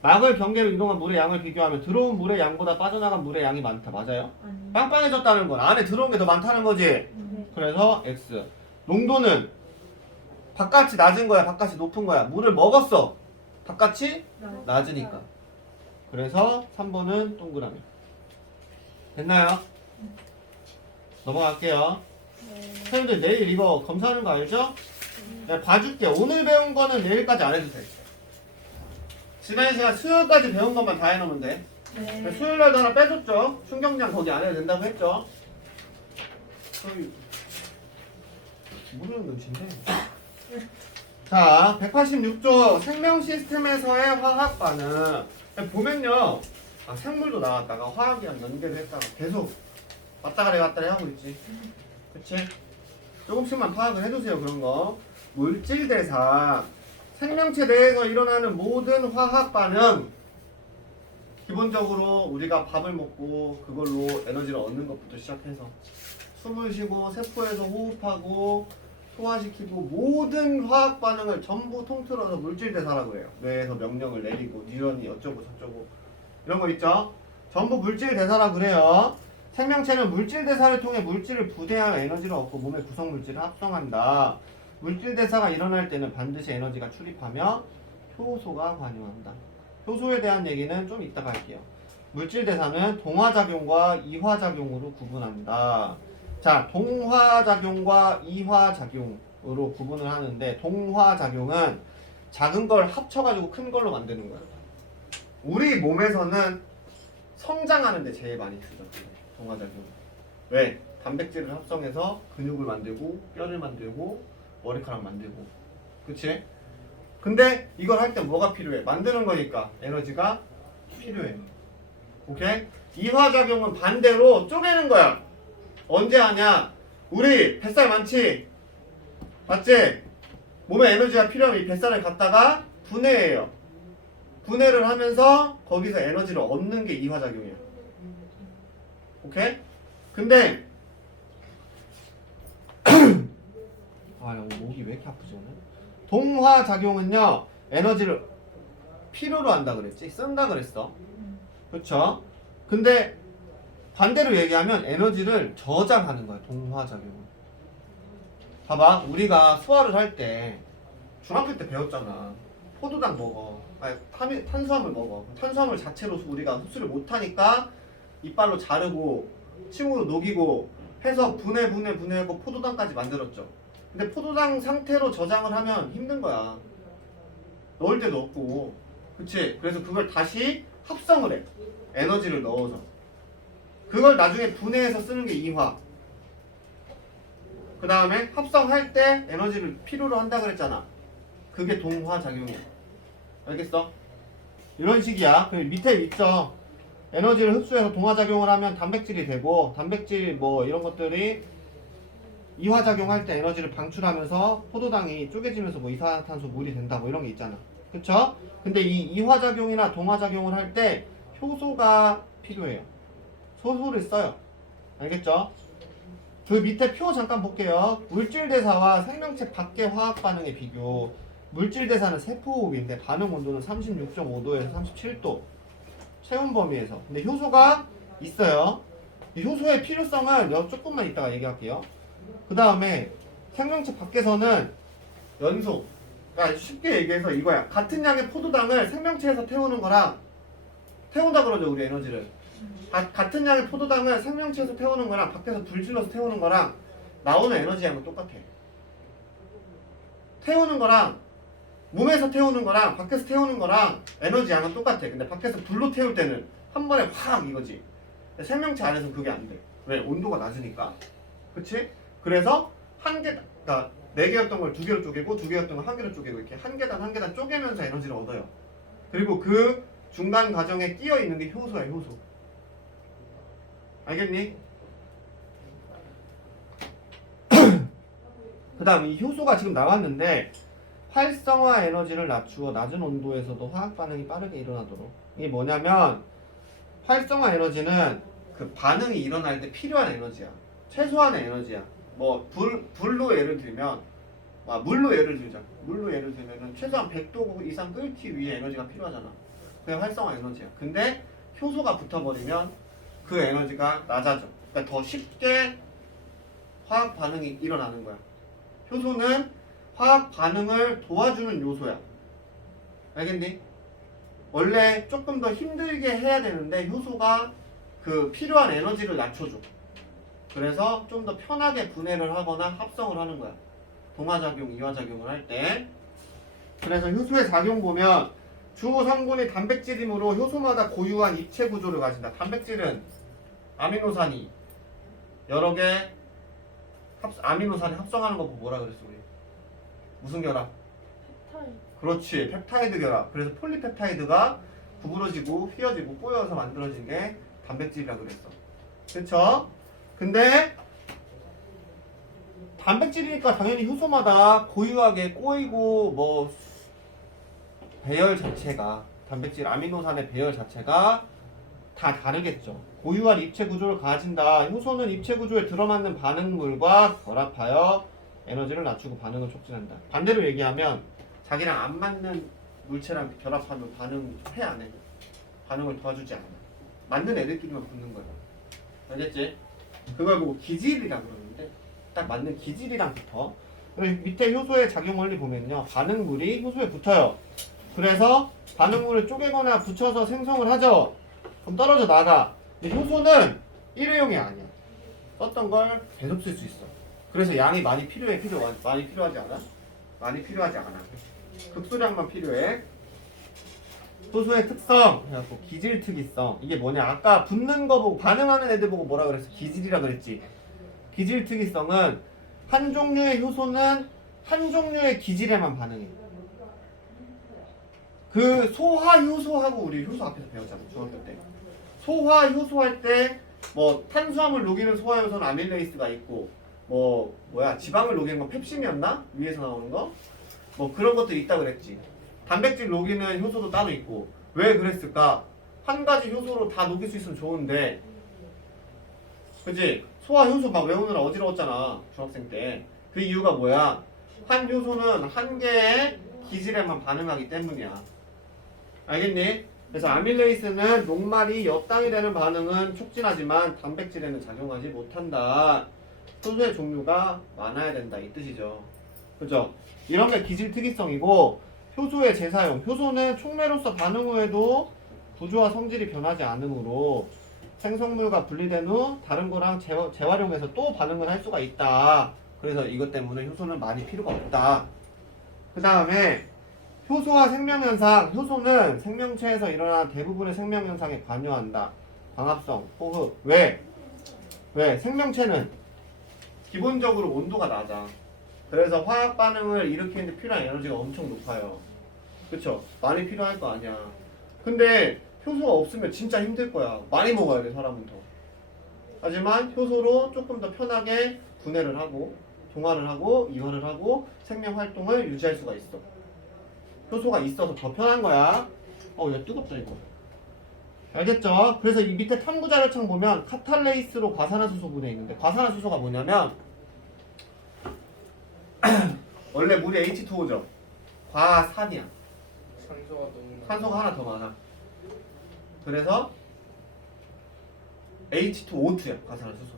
막을 경계로 이동한 물의 양을 비교하면 들어온 물의 양보다 빠져나간 물의 양이 많다. 맞아요? 빵빵해졌다는 건 안에 들어온 게 더 많다는 거지. 그래서 X. 농도는 바깥이 낮은 거야, 바깥이 높은 거야. 물을 먹었어. 바깥이 낮으니까. 그래서 3번은 동그라미. 됐나요? 넘어갈게요. 선생님들 내일 이거 검사하는 거 알죠? 내가 봐줄게. 오늘 배운 거는 내일까지 안 해도 돼. 지난 시간 수요일까지 배운 것만 다 해놓으면 돼. 네. 수요일 날도 하나 빼줬죠? 충격량 거기 안 해도 된다고 했죠? 모르는 눈치인데. 자, 186조 생명 시스템에서의 화학 반응. 보면요. 생물도 나왔다가 화학이랑 연계를 했다가 계속 왔다 갔다 하고 있지. 그치? 조금씩만 파악을 해두세요. 그런 거. 물질 대사. 생명체 내에서 일어나는 모든 화학 반응. 기본적으로 우리가 밥을 먹고 그걸로 에너지를 얻는 것부터 시작해서 숨을 쉬고 세포에서 호흡하고 소화시키고 모든 화학 반응을 전부 통틀어서 물질 대사라고 해요. 뇌에서 명령을 내리고 뉴런이 어쩌고 저쩌고 이런 거 있죠? 전부 물질 대사라고 그래요. 생명체는 물질 대사를 통해 물질을 부대하여 에너지를 얻고 몸의 구성 물질을 합성한다. 물질 대사가 일어날 때는 반드시 에너지가 출입하며 효소가 관여한다. 효소에 대한 얘기는 좀 이따가 할게요. 물질 대사는 동화작용과 이화작용으로 구분한다. 자, 동화작용과 이화작용으로 구분을 하는데 동화작용은 작은 걸 합쳐가지고 큰 걸로 만드는 거예요. 우리 몸에서는 성장하는 데 제일 많이 쓰죠. 동화작용. 왜? 단백질을 합성해서 근육을 만들고 뼈를 만들고 머리카락 만들고. 그치? 근데 이걸 할 때 뭐가 필요해? 만드는 거니까 에너지가 필요해. 오케이? 이화작용은 반대로 쪼개는 거야. 언제 하냐? 우리 뱃살 많지? 맞지? 몸에 에너지가 필요하면 이 뱃살을 갖다가 분해해요. 분해를 하면서 거기서 에너지를 얻는 게 이화작용이야. 오케이? 근데 목이 왜 이렇게 아프지 오늘? 동화작용은요 에너지를 필요로 한다 그랬지? 쓴다 그랬어. 그쵸? 근데 반대로 얘기하면 에너지를 저장하는 거야. 동화작용은. 봐봐, 우리가 소화를 할 때 중학교 때 배웠잖아. 포도당 먹어. 아니, 탄수화물 먹어. 탄수화물 자체로 우리가 흡수를 못하니까 이빨로 자르고 침으로 녹이고 해서 분해하고 포도당까지 만들었죠. 근데 포도당 상태로 저장을 하면 힘든 거야. 넣을 데도 없고. 그치? 그래서 그걸 다시 합성을 해. 에너지를 넣어서. 그걸 나중에 분해해서 쓰는 게 이화. 그 다음에 합성할 때 에너지를 필요로 한다 그랬잖아. 그게 동화작용이야. 알겠어? 이런 식이야. 그 밑에 있죠. 에너지를 흡수해서 동화작용을 하면 단백질이 되고 단백질 뭐 이런 것들이 이화작용할 때 에너지를 방출하면서 포도당이 쪼개지면서 뭐 이산화탄소 물이 된다 뭐 이런 게 있잖아. 그쵸? 근데 이 이화작용이나 동화작용을 할 때 효소가 필요해요. 효소를 써요. 알겠죠? 그 밑에 표 잠깐 볼게요. 물질대사와 생명체 밖의 화학반응의 비교. 물질대사는 세포호흡인데 반응 온도는 36.5도에서 37도. 체온 범위에서. 근데 효소가 있어요. 이 효소의 필요성은 조금만 이따가 얘기할게요. 그 다음에 생명체 밖에서는 연소. 그러니까 쉽게 얘기해서 이거야. 같은 양의 포도당을 생명체에서 태우는 거랑 태운다 그러죠, 우리 에너지를. 같은 양의 포도당을 생명체에서 태우는 거랑 밖에서 불질러서 태우는 거랑 나오는 에너지 양은 똑같아. 태우는 거랑 몸에서 태우는 거랑 밖에서 태우는 거랑 에너지 양은 똑같아. 근데 밖에서 불로 태울 때는 한 번에 확 이거지. 생명체 안에서는 그게 안 돼. 왜? 온도가 낮으니까. 그치? 그래서 한 개, 그러니까 4개였던 걸 2개로 쪼개고 2개였던 걸 1개로 쪼개고 이렇게 한 계단 쪼개면서 에너지를 얻어요. 그리고 그 중간 과정에 끼어 있는 게 효소야, 효소. 알겠니? 그 다음 이 효소가 지금 나왔는데 활성화 에너지를 낮추어 낮은 온도에서도 화학 반응이 빠르게 일어나도록. 이게 뭐냐면 활성화 에너지는 그 반응이 일어날 때 필요한 에너지야. 최소한의 에너지야. 뭐 불로 예를 들면 물로 예를 들자. 물로 예를 들면은 최소한 100도 이상 끓기 위해 에너지가 필요하잖아. 그게 활성화 에너지야. 근데 효소가 붙어버리면 그 에너지가 낮아져. 그러니까 더 쉽게 화학 반응이 일어나는 거야. 효소는 화학 반응을 도와주는 요소야. 알겠니? 원래 조금 더 힘들게 해야 되는데 효소가 그 필요한 에너지를 낮춰줘. 그래서 좀 더 편하게 분해를 하거나 합성을 하는 거야. 동화작용, 이화작용을 할 때. 그래서 효소의 작용 보면 주 성분이 단백질이므로 효소마다 고유한 입체 구조를 가진다. 단백질은 아미노산이 여러 개 아미노산이 합성하는 거 보고 뭐라 그랬어 우리? 무슨 결합? 펩타이드. 그렇지, 펩타이드 결합. 그래서 폴리펩타이드가 구부러지고 휘어지고 꼬여서 만들어진 게 단백질이라 그랬어. 그쵸? 근데 단백질이니까 당연히 효소마다 고유하게 꼬이고 뭐 배열 자체가 단백질 아미노산의 배열 자체가 다 다르겠죠. 고유한 입체 구조를 가진다. 효소는 입체 구조에 들어맞는 반응물과 결합하여 에너지를 낮추고 반응을 촉진한다. 반대로 얘기하면 자기랑 안 맞는 물체랑 결합하면 반응해 안 해. 반응을 도와주지 않아. 맞는 애들끼리만 붙는 거야. 알겠지? 그걸 보고 기질이라고 그러는데 딱 맞는 기질이랑 붙어. 그리고 밑에 효소의 작용 원리 보면요. 반응물이 효소에 붙어요. 그래서 반응물을 쪼개거나 붙여서 생성을 하죠. 그럼 떨어져 나가. 근데 효소는 일회용이 아니야. 썼던 걸 계속 쓸 수 있어. 그래서 양이 많이 많이 필요하지 않아? 많이 필요하지 않아. 극소량만 필요해. 효소의 특성, 그래갖고 기질 특이성. 이게 뭐냐? 아까 붙는 거 보고 반응하는 애들 보고 뭐라 그랬어? 기질이라 그랬지. 기질 특이성은 한 종류의 효소는 한 종류의 기질에만 반응해. 그 소화 효소하고 우리 효소 앞에서 배웠잖아 중학교 때. 소화 효소 할 때 뭐 탄수화물 녹이는 소화 효소는 아밀레이스가 있고 지방을 녹이는 건 펩신이었나? 위에서 나오는 거? 뭐 그런 것도 있다 그랬지. 단백질 녹이는 효소도 따로 있고. 왜 그랬을까? 한 가지 효소로 다 녹일 수 있으면 좋은데, 그치? 소화 효소 막 외우느라 어지러웠잖아 중학생 때. 그 이유가 뭐야? 한 효소는 한 개의 기질에만 반응하기 때문이야. 알겠니? 그래서 아밀레이스는 녹말이 역당이 되는 반응은 촉진하지만 단백질에는 작용하지 못한다. 효소의 종류가 많아야 된다 이 뜻이죠. 그죠? 이런 게 기질 특이성이고, 효소의 재사용. 효소는 촉매로서 반응 후에도 구조와 성질이 변하지 않으므로 생성물과 분리된 후 다른 거랑 재활용해서 또 반응을 할 수가 있다. 그래서 이것 때문에 효소는 많이 필요가 없다. 그 다음에 효소와 생명현상. 효소는 생명체에서 일어나는 대부분의 생명현상에 관여한다. 광합성, 호흡. 왜? 생명체는 기본적으로 온도가 낮아. 그래서 화학 반응을 일으키는데 필요한 에너지가 엄청 높아요. 그쵸? 많이 필요할 거 아니야. 근데 효소가 없으면 진짜 힘들 거야. 많이 먹어야 돼 사람은 더. 하지만 효소로 조금 더 편하게 분해를 하고 동화를 하고 이화를 하고 생명 활동을 유지할 수가 있어. 효소가 있어서 더 편한 거야. 야 뜨겁다 이거. 알겠죠? 그래서 이 밑에 탐구 자료창 보면 카탈레이스로 과산화수소 분해 있는데, 과산화수소가 뭐냐면 원래 물이 H2O죠. 과산이야. 산소가 너무 산소가 하나 더 많아. 그래서 H2O2야 과산화수소.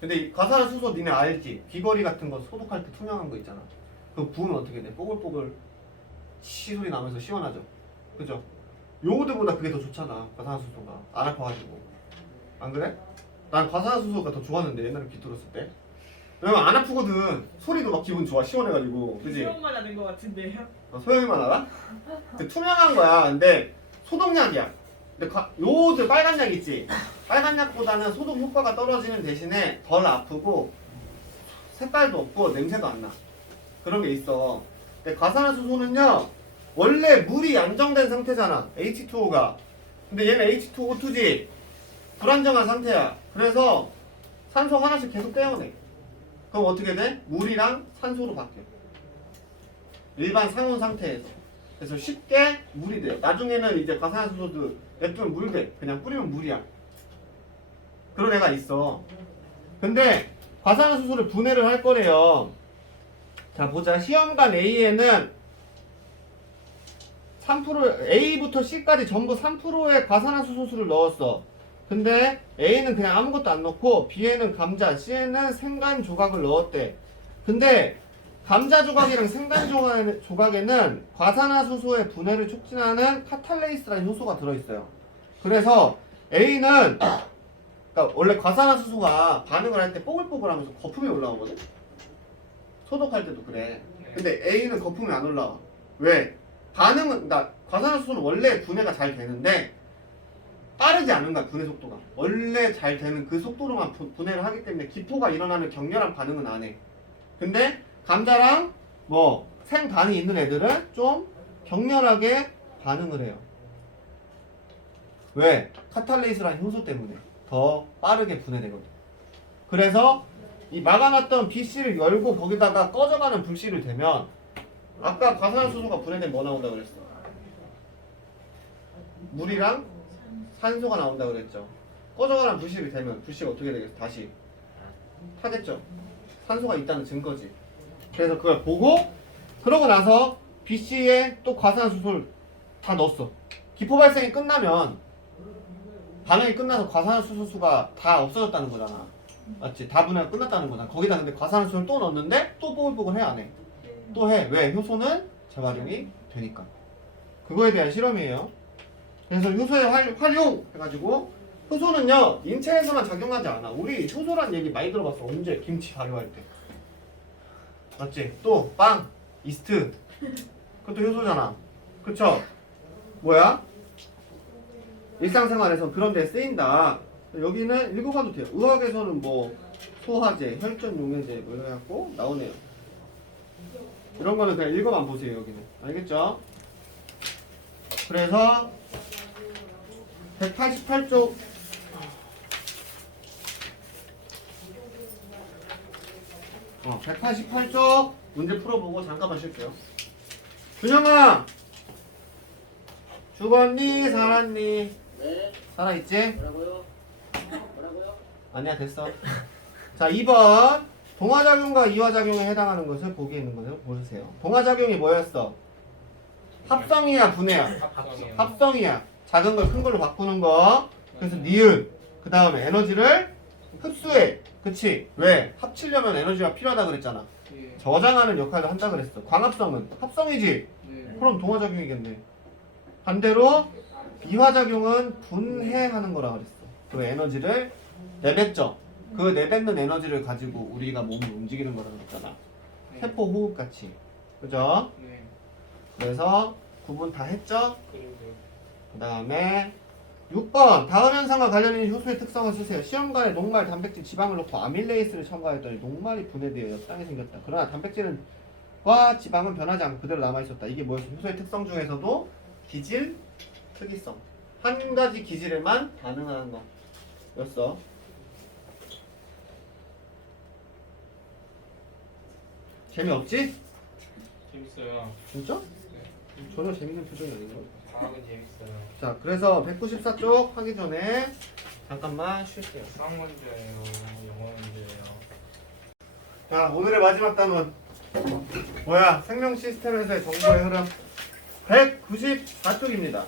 근데 이 과산화수소 니네 알지? 귀걸이 같은 거 소독할 때 투명한 거 있잖아. 그거 부으면 어떻게 돼? 뽀글뽀글 소리 나면서 시원하죠. 그죠? 요오드보다 그게 더 좋잖아. 과산화수소가 안 아파가지고. 안 그래? 난 과산화수소가 더 좋았는데 옛날에 귀 뚫었을 때. 왜냐면 안 아프거든. 소리도 막 기분 좋아. 시원해가지고. 그지? 수영만 하는 것 같은데요. 소영이만 알아? 투명한 거야. 근데 소독약이야. 근데 요오드 빨간 약 있지? 빨간 약보다는 소독 효과가 떨어지는 대신에 덜 아프고 색깔도 없고 냄새도 안 나. 그런 게 있어. 근데 과산화수소는요, 원래 물이 안정된 상태잖아. H2O가. 근데 얘는 H2O2지. 불안정한 상태야. 그래서 산소 하나씩 계속 떼어내. 그럼 어떻게 돼? 물이랑 산소로 바뀌어. 일반 상온 상태에서. 그래서 쉽게 물이 돼. 나중에는 이제 과산화수소도 냅두면 물 돼. 그냥 뿌리면 물이야. 그런 애가 있어. 근데 과산화수소를 분해를 할 거래요. 자 보자. 시험관 A에는 3% A부터 C까지 전부 3%의 과산화수소를 넣었어. 근데 A는 그냥 아무것도 안 넣고 B에는 감자, C에는 생간 조각을 넣었대. 근데 감자 조각이랑 생간 조각에는 과산화수소의 분해를 촉진하는 카탈레이스라는 효소가 들어있어요. 그래서 A는 그러니까 원래 과산화수소가 반응을 할 때 뽀글뽀글하면서 거품이 올라오거든. 소독할 때도 그래. 근데 A는 거품이 안 올라와. 왜? 반응은 과산화수소는 원래 분해가 잘 되는데 빠르지 않은 거야. 분해 속도가 원래 잘 되는 그 속도로만 분해를 하기 때문에 기포가 일어나는 격렬한 반응은 안 해. 근데 감자랑 뭐 생반이 있는 애들은 좀 격렬하게 반응을 해요. 왜? 카탈레이스라는 효소 때문에 더 빠르게 분해되거든. 그래서 이 막아놨던 BC를 열고 거기다가 꺼져가는 불씨를 대면 아까 과산화수소가 분해되면 뭐 나온다 그랬어? 물이랑 산소가 나온다 그랬죠. 꺼져가는 불씨를 대면 불씨가 어떻게 되겠어? 다시 타겠죠. 산소가 있다는 증거지. 그래서 그걸 보고 그러고 나서 BC에 또 과산화수소를 다 넣었어. 기포 발생이 끝나면 반응이 끝나서 과산화수소가 다 없어졌다는 거잖아. 맞지? 다 분해가 끝났다는 거잖아. 거기다 근데 과산화수소를 또 넣었는데 또 뽀글뽀글 해 안 해? 또 해. 왜? 효소는 재활용이 되니까. 그거에 대한 실험이에요. 그래서 효소의 활용 해가지고 효소는요 인체에서만 작용하지 않아. 우리 효소란 얘기 많이 들어봤어. 언제? 김치 발효할 때. 맞지? 또 빵, 이스트 그것도 효소잖아. 그쵸? 뭐야? 일상생활에서 그런 데 쓰인다. 여기는 읽어봐도 돼요. 의학에서는 뭐 소화제, 혈전 용해제 뭐 이래갖고 나오네요. 이런 거는 그냥 읽어만 보세요. 여기는 알겠죠? 그래서 188쪽 188쪽 문제 풀어보고 잠깐만 쉴게요. 준영아 죽었니? 살았니? 네. 살아있지? 뭐라고요? 뭐라고요? 아니야 됐어. 자 2번 동화작용과 이화작용에 해당하는 것을 보기 있는 것을 보세요. 동화작용이 뭐였어? 합성이야 분해야? 합성이요. 합성이야. 작은 걸 큰 걸로 바꾸는 거. 그래서 니은 그 다음에 에너지를 흡수해. 그치? 왜? 합치려면 에너지가 필요하다 그랬잖아. 예. 저장하는 역할도 한다 그랬어. 광합성은 합성이지? 네. 그럼 동화작용이겠네. 반대로 이화작용은 분해하는 거라 그랬어. 그 에너지를 내뱉죠. 그 내뱉는 에너지를 가지고 우리가 몸을 움직이는 거라 그랬잖아. 네. 세포 호흡 같이. 그죠? 네. 그래서 구분 다 했죠? 그리고 그 다음에 6번 다음 현상과 관련 있는 효소의 특성을 쓰세요. 시험관에 녹말, 단백질, 지방을 넣고 아밀레이스를 첨가했더니 녹말이 분해되어 옆상에 생겼다. 그러나 단백질과 지방은 변하지 않고 그대로 남아있었다. 이게 뭐였어? 효소의 특성 중에서도 기질, 특이성. 한 가지 기질에만 반응하는 거였어. 재미없지? 재밌어요. 진짜? 전혀 재밌는 표정이 아닌 거. 과학은 재밌어요. 자, 그래서 194쪽 하기 전에 잠깐만 쉴게요. 수학 문제예요. 영어 문제예요. 자, 오늘의 마지막 단원 뭐야? 생명 시스템에서의 정보의 흐름 194쪽입니다.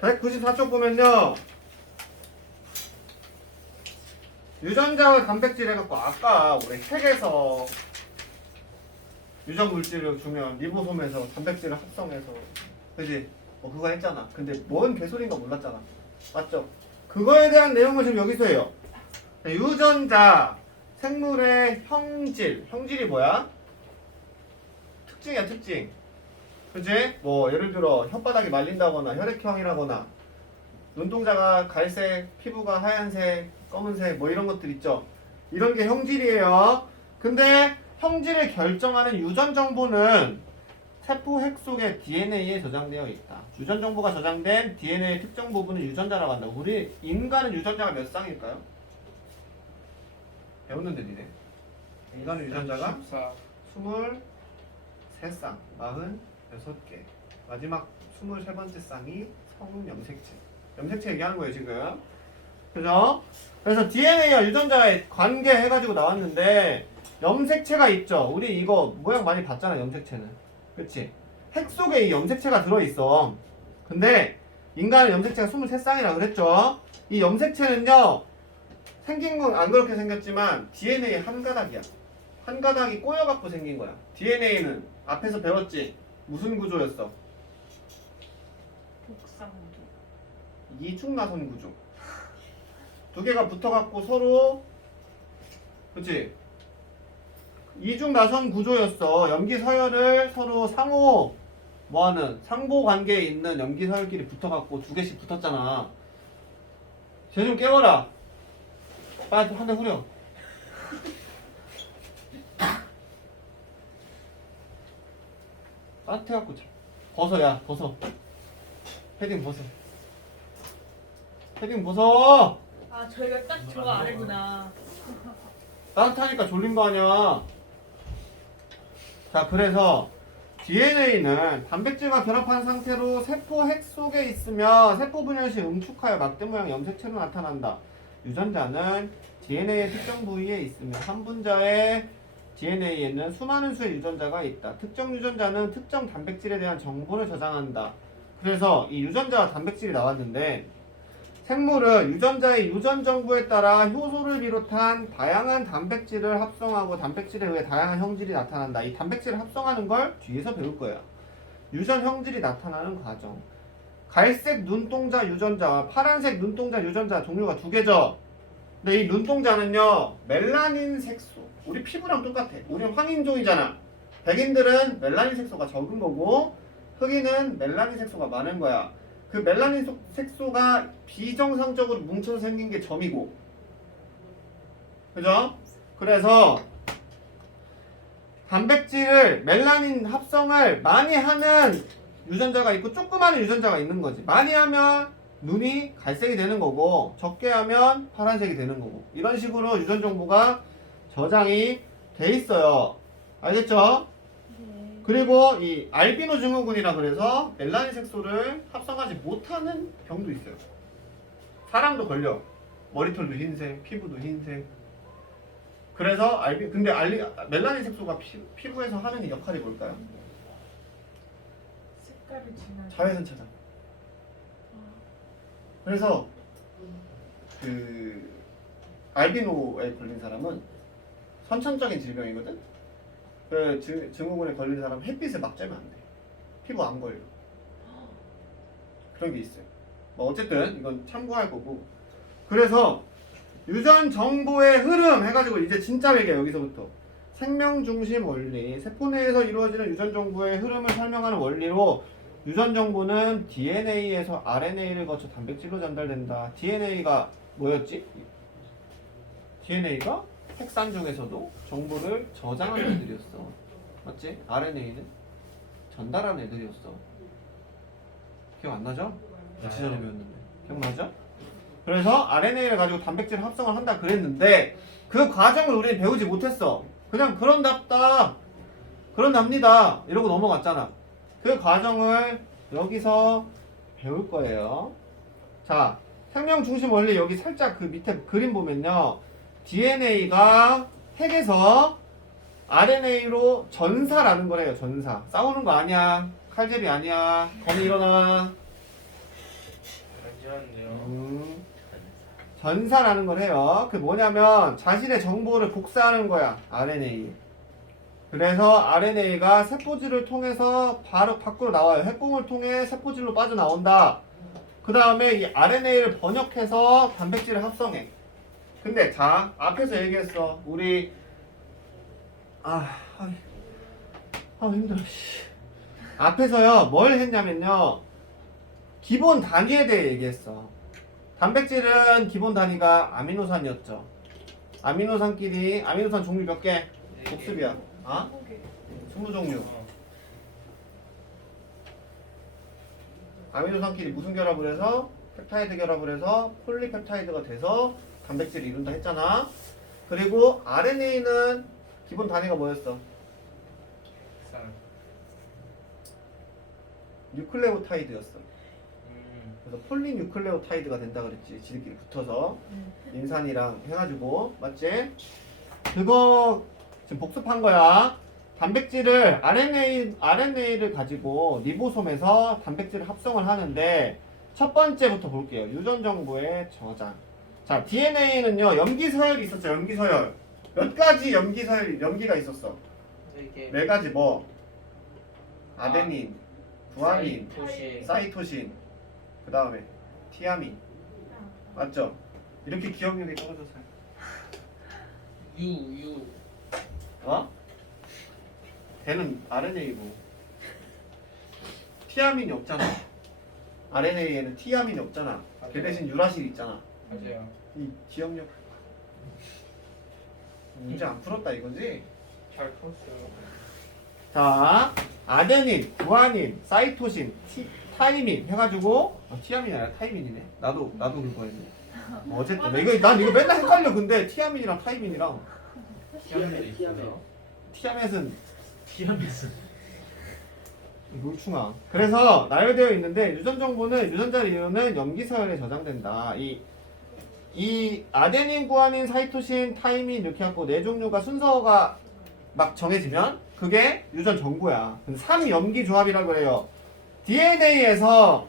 194쪽 보면요, 유전자와 단백질 해갖고 아까 우리 핵에서 유전 물질을 주면 리보솜에서 단백질을 합성해서 그지? 뭐 그거 했잖아. 근데 뭔 개소리인가 몰랐잖아. 맞죠? 그거에 대한 내용을 지금 여기서 해요. 유전자 생물의 형질이 뭐야? 특징이야 특징. 그지? 뭐 예를 들어 혓바닥이 말린다거나 혈액형이라거나 눈동자가 갈색, 피부가 하얀색, 검은색 뭐 이런 것들 있죠. 이런 게 형질이에요. 근데 형질을 결정하는 유전 정보는 세포 핵 속에 DNA에 저장되어 있다. 유전 정보가 저장된 DNA의 특정 부분은 유전자라고 한다. 우리 인간은 유전자가 몇 쌍일까요? 배웠는데 니네. 인간의 유전자가 14. 23쌍, 46개. 마지막 23번째 쌍이 성염색체. 염색체 얘기하는 거예요 지금. 그죠? 그래서 DNA와 유전자의 관계 해가지고 나왔는데 염색체가 있죠. 우리 이거 모양 많이 봤잖아. 염색체는. 그치? 핵 속에 이 염색체가 들어있어. 근데 인간은 염색체가 23쌍이라고 그랬죠. 이 염색체는요, 생긴 건 안 그렇게 생겼지만 DNA 한 가닥이야. 한 가닥이 꼬여갖고 생긴 거야. DNA는 앞에서 배웠지? 무슨 구조였어? 복상도. 이중나선 구조. 두 개가 붙어갖고 서로, 그치? 이중 나선 구조였어. 염기 서열을 서로 상호 뭐하는 상보 관계에 있는 염기 서열끼리 붙어갖고 두 개씩 붙었잖아. 쟤 좀 깨워라. 빨리 한 대 후려. 따뜻해갖고 벗어. 야 벗어. 패딩 벗어. 패딩 벗어. 아 저희가 딱 저거 아래구나. 따뜻하니까 졸린 거 아니야. 자, 그래서 DNA는 단백질과 결합한 상태로 세포 핵 속에 있으며 세포 분열 시 응축하여 막대 모양 염색체로 나타난다. 유전자는 DNA의 특정 부위에 있으며 한 분자의 DNA에는 수많은 수의 유전자가 있다. 특정 유전자는 특정 단백질에 대한 정보를 저장한다. 그래서 이 유전자와 단백질이 나왔는데 생물은 유전자의 유전 정보에 따라 효소를 비롯한 다양한 단백질을 합성하고 단백질에 의해 다양한 형질이 나타난다. 이 단백질을 합성하는 걸 뒤에서 배울 거야. 유전 형질이 나타나는 과정. 갈색 눈동자 유전자와 파란색 눈동자 유전자 종류가 두 개죠. 근데 이 눈동자는요 멜라닌 색소. 우리 피부랑 똑같아. 우리는 황인종이잖아. 백인들은 멜라닌 색소가 적은 거고 흑인은 멜라닌 색소가 많은 거야. 그 멜라닌 색소가 비정상적으로 뭉쳐서 생긴 게 점이고, 그죠? 그래서 단백질을 멜라닌 합성을 많이 하는 유전자가 있고 조그마한 유전자가 있는 거지. 많이 하면 눈이 갈색이 되는 거고 적게 하면 파란색이 되는 거고 이런 식으로 유전 정보가 저장이 돼 있어요. 알겠죠? 그리고 이 알비노 증후군이라 그래서 멜라닌 색소를 합성하지 못하는 병도 있어요. 사람도 걸려. 머리털도 흰색, 피부도 흰색. 그래서 근데 멜라닌 색소가 피부에서 하는 역할이 뭘까요? 색깔을 진하게. 자외선 차단. 그래서 그 알비노에 걸린 사람은 선천적인 질병이거든. 그 증후군에 걸린 사람 햇빛에 막 쬐면 안 돼. 피부 안 걸려. 그런 게 있어요. 뭐 어쨌든 이건 참고할 거고. 그래서 유전 정보의 흐름 해가지고 이제 진짜 얘기야 여기서부터. 생명 중심 원리. 세포 내에서 이루어지는 유전 정보의 흐름을 설명하는 원리로 유전 정보는 DNA에서 RNA를 거쳐 단백질로 전달된다. DNA가 뭐였지? DNA가 핵산 중에서도 정보를 저장하는 애들이었어. 맞지? RNA는 전달하는 애들이었어. 기억 안 나죠? 며칠 전에 배웠는데. 기억나죠? 그래서 RNA를 가지고 단백질 합성을 한다 그랬는데 그 과정을 우리는 배우지 못했어. 그냥 그런답니다. 그런답니다. 이러고 넘어갔잖아. 그 과정을 여기서 배울 거예요. 자, 생명 중심 원리 여기 살짝 그 밑에 그림 보면요. DNA가 핵에서 RNA로 전사라는 거래요. 전사. 싸우는 거 아니야. 칼제비 아니야. 거미 일어나. 잠시만요. 전사라는 걸 해요. 그 뭐냐면 자신의 정보를 복사하는 거야. RNA. 그래서 RNA가 세포질을 통해서 바로 밖으로 나와요. 핵공을 통해 세포질로 빠져나온다. 그 다음에 이 RNA를 번역해서 단백질을 합성해. 근데 자, 앞에서 얘기했어. 우리 힘들어. 앞에서요 뭘 했냐면요 기본 단위에 대해 얘기했어. 단백질은 기본 단위가 아미노산이었죠. 아미노산끼리 아미노산 종류 몇 개? 복습이야. 20종류. 아미노산끼리 무슨 결합을 해서? 펩타이드 결합을 해서 폴리펩타이드가 돼서 단백질을 이룬다 했잖아. 그리고 RNA는 기본 단위가 뭐였어? 뉴클레오타이드였어. 그래서 폴리뉴클레오타이드가 된다 그랬지. 지들끼리 붙어서 인산이랑 해가지고 맞지? 그거 지금 복습한 거야. 단백질을 RNA를 가지고 리보솜에서 단백질을 합성을 하는데 첫 번째부터 볼게요. 유전 정보의 저장. 자, DNA는요 염기서열이 있었죠. 염기서열. 몇 가지 염기가 있었어. 네 가지 뭐? 아데닌, 구아닌, 사이토신, 그 다음에 티아민. 맞죠? 이렇게 기억력이 떨어져서요. U 어? 걔는 RNA고 티아민이 없잖아. RNA에는 티아민이 없잖아. 걔 대신 유라실이 있잖아. 맞아요. 이 기억력 문제 안 풀었다 이거지? 잘 풀었어요. 자, 아데닌, 구아닌, 사이토신, 타이민 해가지고 티아민이 아니라 타이민이네. 나도 그거 했네. 어쨌든 난 이거 맨날 헷갈려. 근데 티아민이랑 타이민이랑 티아멧도 있어요. 티아멧은 티라미수. 물충아. 그래서 나열되어 있는데 유전 정보는 유전자를 이루는 염기 서열에 저장된다. 이 아데닌, 구아닌, 사이토신, 타이민 이렇게 갖고 네 종류가 순서가 막 정해지면 그게 유전 정보야. 3염기 조합이라고 해요. DNA에서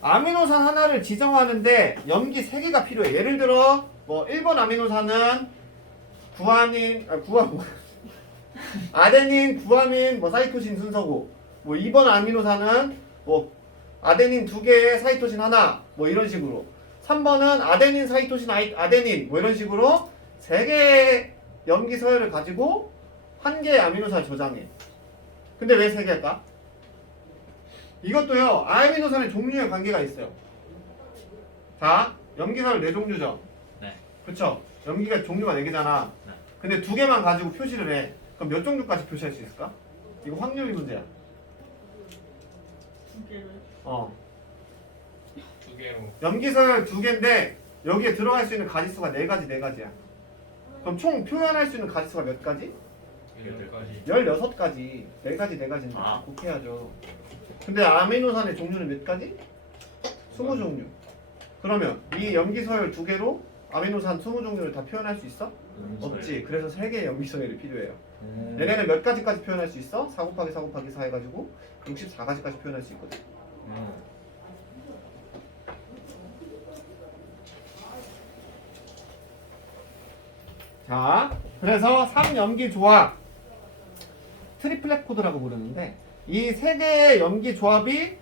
아미노산 하나를 지정하는데 염기 3개가 필요해. 예를 들어 뭐 1번 아미노산은 아데닌, 구아민, 뭐 사이토신 순서고 뭐 2번 아미노산은 뭐 아데닌 2개에 사이토신 하나 뭐 이런 식으로 3번은 아데닌, 사이토신, 아데닌 뭐 이런 식으로 3개의 염기 서열을 가지고 1개의 아미노산을 저장해. 근데 왜 3개일까? 이것도요 아미노산의 종류에 관계가 있어요. 자, 염기서열 4종류죠? 네. 그쵸? 염기가 종류가 4개잖아. 네. 근데 2개만 가지고 표시를 해. 그럼 몇 종류까지 표시할 수 있을까? 이거 확률 문제야. 2개를. 두 개로. 염기서열 2개인데 여기에 들어갈 수 있는 가지수가 4가지야. 그럼 총 표현할 수 있는 가지수가 몇 가지? 8가지. 16가지. 4가지인데 아. 곱해야죠. 근데 아미노산의 종류는 몇 가지? 20종류. 그러면 이 염기서열 2개로 아미노산 20종류를 다 표현할 수 있어? 없지. 그래서 3개의 염기서열이 필요해요. 얘네는 몇 가지까지 표현할 수 있어? 4 곱하기 4 곱하기 4 해가지고 64가지까지 표현할 수 있거든. 자, 그래서 3염기 조합 트리플렛 코드라고 부르는데 이 3개의 염기 조합에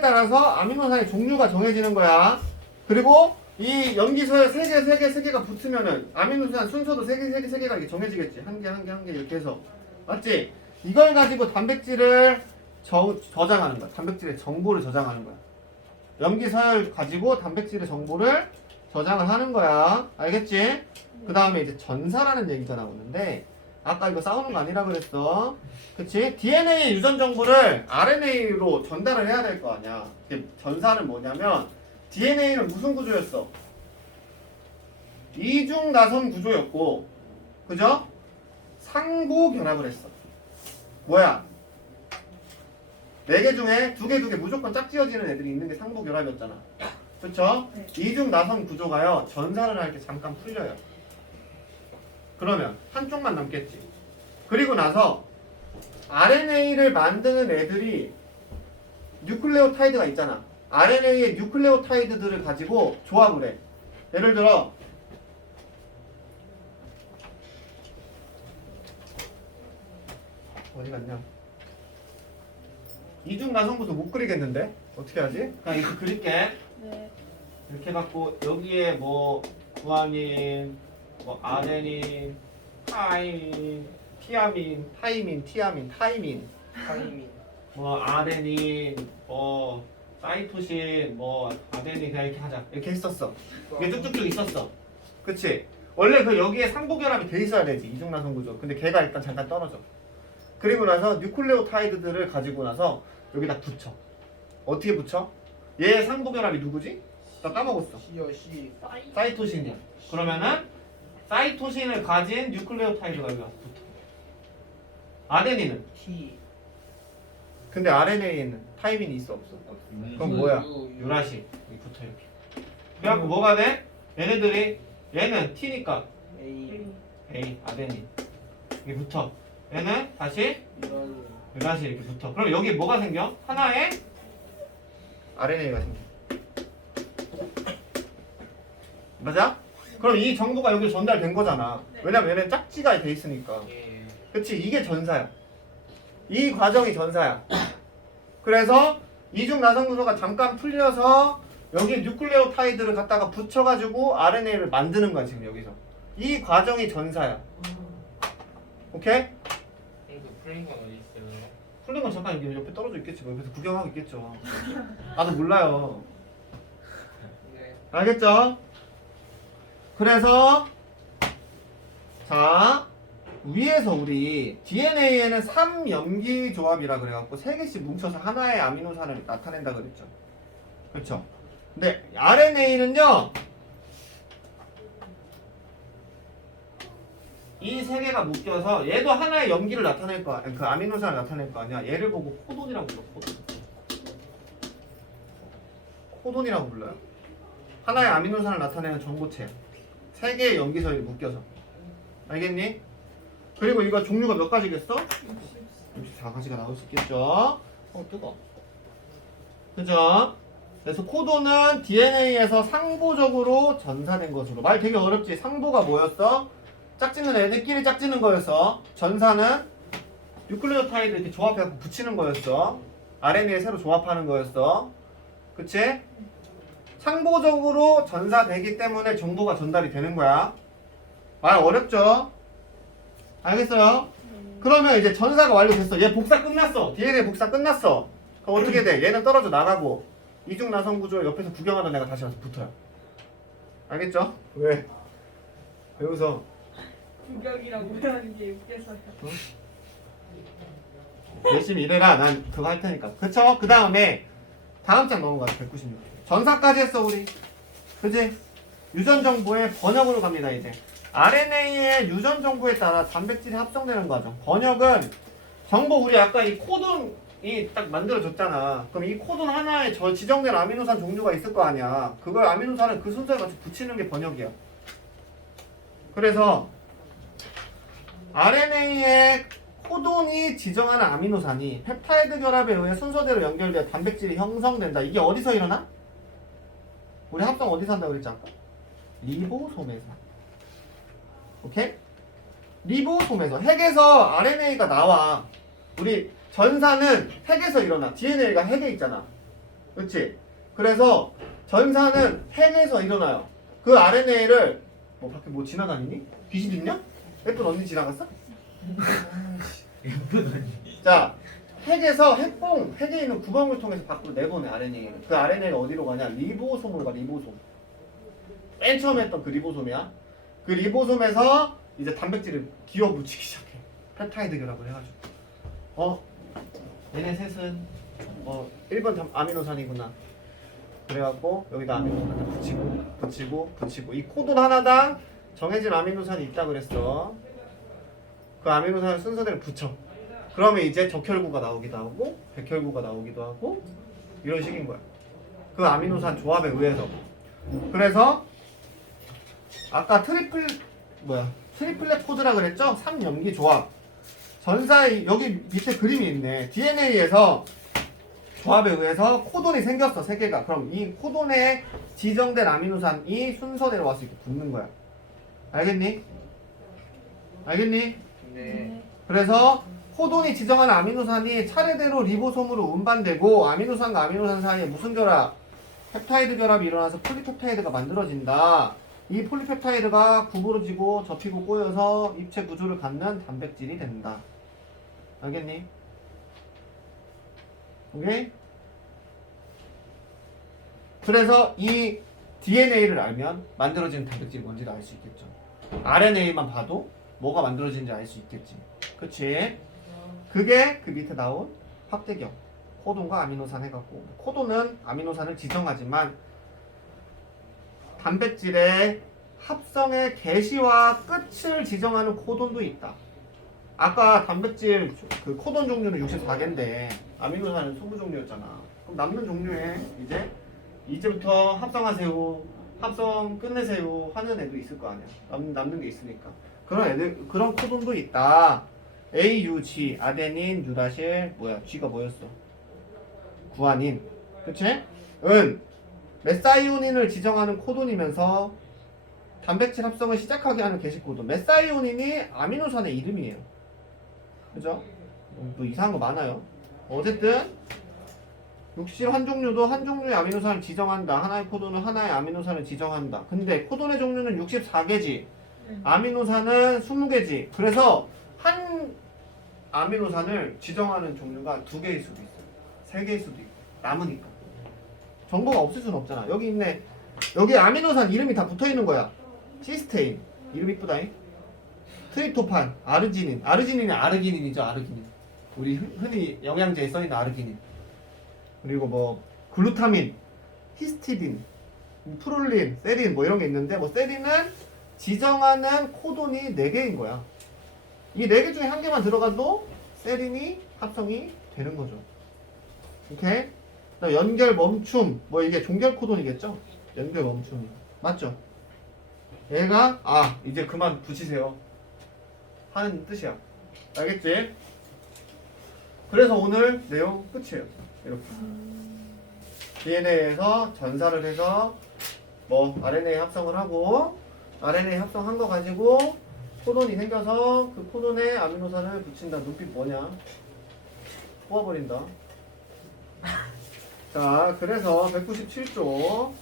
따라서 아미노산의 종류가 정해지는 거야. 그리고 이 염기서열 3개가 붙으면은 아미노산 순서도 3개가 이렇게 정해지겠지. 한 개 이렇게 해서. 맞지? 이걸 가지고 단백질을 저장하는 거야. 단백질의 정보를 저장하는 거야. 염기서열 가지고 단백질의 정보를 저장을 하는 거야. 알겠지? 그 다음에 이제 전사라는 얘기가 나오는데 아까 이거 싸우는 거 아니라 그랬어. 그치? DNA 유전 정보를 RNA로 전달을 해야 될 거 아니야. 전사는 뭐냐면 DNA는 무슨 구조였어? 이중 나선 구조였고, 그죠? 상부 결합을 했어. 뭐야? 4개 중에 2개 무조건 짝지어지는 애들이 있는 게 상부 결합이었잖아. 그쵸? 네. 이중 나선 구조가요, 전사를 할 때 잠깐 풀려요. 그러면 한쪽만 남겠지. 그리고 나서 RNA를 만드는 애들이 뉴클레오타이드가 있잖아. RNA의 뉴클레오타이드들을 가지고 조합을 해. 예를 들어 어디 갔냐? 이중 나선구도 못 그리겠는데? 어떻게 하지? 그냥 이렇게 그릴게. 네. 이렇게 해갖고 여기에 뭐 구아닌, 뭐 아데닌, 타이민, 티아민, 티아민, 타이민, 뭐 아데닌, 뭐 사이토신, 뭐 아데닌 그냥 이렇게 하자. 이렇게 했었어. 이게 쭉쭉쭉 있었어. 그치? 원래 그 여기에 상부결합이 돼 있어야 되지. 이중나선 구조. 근데 걔가 일단 잠깐 떨어져. 그리고 나서 뉴클레오타이드들을 가지고 나서 여기다 붙여. 어떻게 붙여? 얘 상부결합이 누구지? 나 까먹었어. C. 사이토신이야. 그러면은 사이토신을 가진 뉴클레오타이드가 여기 와서 붙어. 아데닌은? T. 근데 RNA에는 타이민이 있어 없어? 그럼 뭐야? 유라시 여기 붙어 이렇게. 그래갖고 뭐가 돼? 얘는 T니까 A. A 아데닌 여기 붙어. 얘는 다시 유라시 이렇게 붙어. 그럼 여기 뭐가 생겨? 하나의 RNA가 생겨. 맞아? 그럼 이 정보가 여기 전달된 거잖아. 왜냐면 얘는 짝지가 돼 있으니까. A. 그치? 이게 전사야. 이 과정이 전사야. 그래서 이중 나선구조가 잠깐 풀려서 여기 뉴클레오타이드를 갖다가 붙여가지고 RNA를 만드는 거야 지금 여기서. 이 과정이 전사야. 오케이? 이거 풀린 건 어디 있어요? 풀린 건 잠깐 여기 옆에 떨어져 있겠지. 뭐 옆에서 구경하고 있겠죠. 나도 몰라요. 네. 알겠죠? 그래서 자 위에서 우리 DNA에는 3염기 조합이라 그래갖고 3개씩 뭉쳐서 하나의 아미노산을 나타낸다 그랬죠. 그렇죠? 근데 RNA는요 이 3개가 묶여서 얘도 하나의 염기를 나타낼 거 아니야. 그 아미노산을 나타낼 거 아니야. 얘를 보고 코돈이라고 불러. 코돈이라고 불러요. 하나의 아미노산을 나타내는 정보체. 3개의 염기서에 묶여서. 알겠니? 그리고 이거 종류가 몇 가지겠어? 64가지가 나올 수 있겠죠? 뜨거. 그죠? 그래서 코돈은 DNA에서 상보적으로 전사된 것으로. 말 되게 어렵지? 상보가 뭐였어? 짝짓는 애들끼리 짝짓는 거였어. 전사는 뉴클레오타이드 이렇게 조합해서 붙이는 거였어. RNA 새로 조합하는 거였어. 그치? 상보적으로 전사되기 때문에 정보가 전달이 되는 거야. 말 어렵죠? 알겠어요? 그러면 이제 전사가 완료됐어. 얘 복사 끝났어. DNA 복사 끝났어. 그럼 어떻게 돼? 얘는 떨어져 나가고 이중 나선 구조 옆에서 구경하던 애가 다시 와서 붙어요. 알겠죠? 왜? 왜 웃어? 구경이라고 하는 게 웃겨서요. 열심히 일해라. 난 그거 할 테니까. 그쵸? 그 다음에 다음 장 넘어가자. 196. 전사까지 했어 우리. 그치? 유전 정보의 번역으로 갑니다 이제. RNA의 유전 정보에 따라 단백질이 합성되는 과정. 번역은 정보 우리 아까 이 코돈이 딱 만들어졌잖아. 그럼 이 코돈 하나에 저 지정된 아미노산 종류가 있을 거 아니야. 그걸 아미노산을 그 순서에 맞춰 붙이는 게 번역이야. 그래서 RNA의 코돈이 지정하는 아미노산이 펩타이드 결합에 의해 순서대로 연결되어 단백질이 형성된다. 이게 어디서 일어나? 우리 합성 어디서 한다고 그랬지 아까? 리보솜에서. 오케이? 리보솜에서 핵에서 RNA가 나와. 우리 전사는 핵에서 일어나. DNA가 핵에 있잖아. 그렇지? 그래서 전사는 핵에서 일어나요. 그 RNA를 뭐 밖에 뭐 지나다니니? 귀신 있냐? 예쁜 언니 지나갔어? 예쁜 언니. 자, 핵에서 핵에 있는 구멍을 통해서 밖으로 내보내 RNA를. 그 RNA가 어디로 가냐? 리보솜으로 가. 리보솜. 맨 처음에 했던 그 리보솜이야. 그 리보솜에서 이제 단백질을 기어 붙이기 시작해. 펩타이드 결합을 해가지고. 얘네 셋은 1번 아미노산이구나. 그래갖고 여기다 아미노산 붙이고 이 코돈 하나당 정해진 아미노산이 있다 그랬어. 그 아미노산을 순서대로 붙여. 그러면 이제 적혈구가 나오기도 하고 백혈구가 나오기도 하고 이런 식인 거야. 그 아미노산 조합에 의해서. 그래서 아까 트리플렛 코드라 그랬죠? 3염기 조합. 전사의 여기 밑에 그림이 있네. DNA에서 조합에 의해서 코돈이 생겼어. 3개가. 그럼 이 코돈에 지정된 아미노산이 순서대로 와서 이렇게 붙는 거야. 알겠니? 알겠니? 네. 그래서 코돈이 지정하는 아미노산이 차례대로 리보솜으로 운반되고 아미노산과 아미노산 사이에 무슨 결합? 펩타이드 결합이 일어나서 폴리펩타이드가 만들어진다. 이 폴리펩타이드가 구부러지고 접히고 꼬여서 입체 구조를 갖는 단백질이 된다. 알겠니? 오케이? 그래서 이 DNA를 알면 만들어지는 단백질이 뭔지를 알 수 있겠죠. RNA만 봐도 뭐가 만들어지는지 알 수 있겠지. 그치? 그게 그 밑에 나온 확대경. 코돈과 아미노산 해갖고. 코돈은 아미노산을 지정하지만 단백질의 합성의 개시와 끝을 지정하는 코돈도 있다. 아까 단백질 그 코돈 종류는 64개인데 아미노산은 20종류였잖아. 그럼 남는 종류에 이제부터 합성하세요, 합성 끝내세요 하는 애도 있을 거 아니야. 남는 게 있으니까. 그런 코돈도 있다. A, U, G, 아데닌, 유라실, G가 뭐였어? 구아닌. 그치? 메사이오닌을 지정하는 코돈이면서 단백질 합성을 시작하게 하는 게시 코돈. 메사이오닌이 아미노산의 이름이에요. 그죠? 또 이상한 거 많아요. 어쨌든 61종류도 한 종류의 아미노산을 지정한다. 하나의 코돈은 하나의 아미노산을 지정한다. 근데 코돈의 종류는 64개지. 아미노산은 20개지. 그래서 한 아미노산을 지정하는 종류가 2개일 수도 있어요. 3개일 수도 있고. 남으니까. 정보가 없을 수는 없잖아. 여기 있네. 여기 아미노산 이름이 다 붙어 있는 거야. 시스테인. 이름 이쁘다잉. 트립토판, 아르지닌. 아르지닌이 아르기닌이죠, 아르기닌. 우리 흔히 영양제에 써 있는 아르기닌. 그리고 뭐 글루타민, 히스티딘, 프롤린, 세린 뭐 이런 게 있는데 뭐 세린은 지정하는 코돈이 4개인 거야. 이 4개 중에 한 개만 들어가도 세린이 합성이 되는 거죠. 오케이? 그다음 연결 멈춤, 뭐 이게 종결 코돈이겠죠? 연결 멈춤이 맞죠? 얘가 이제 그만 붙이세요 하는 뜻이야. 알겠지? 그래서 오늘 내용 끝이에요. 이렇게 DNA에서 전사를 해서 뭐 RNA 합성을 하고 RNA 합성한 거 가지고 코돈이 생겨서 그 코돈에 아미노산을 붙인다. 눈빛 뭐냐? 뽑아버린다. 자, 그래서 197조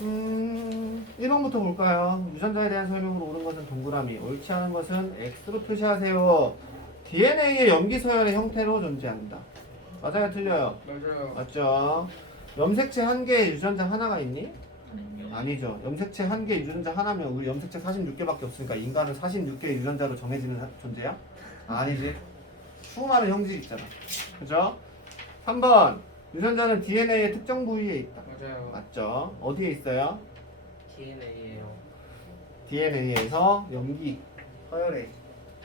1번부터 볼까요? 유전자에 대한 설명으로 옳은 것은 동그라미, 옳지 않은 것은 X로 표시하세요. DNA의 염기 서열의 형태로 존재한다. 맞아요, 틀려요? 맞아요. 맞죠? 염색체 한 개에 유전자 하나가 있니? 아니죠. 염색체 한 개에 유전자 하나면 우리 염색체 46개밖에 없으니까 인간은 46개의 유전자로 정해지는 존재야? 아니지. 수많은 형질이 있잖아. 그죠? 3번 유전자는 DNA의 특정 부위에 있다. 맞아요. 맞죠? 어디에 있어요? DNA예요. DNA에서 염기 서열에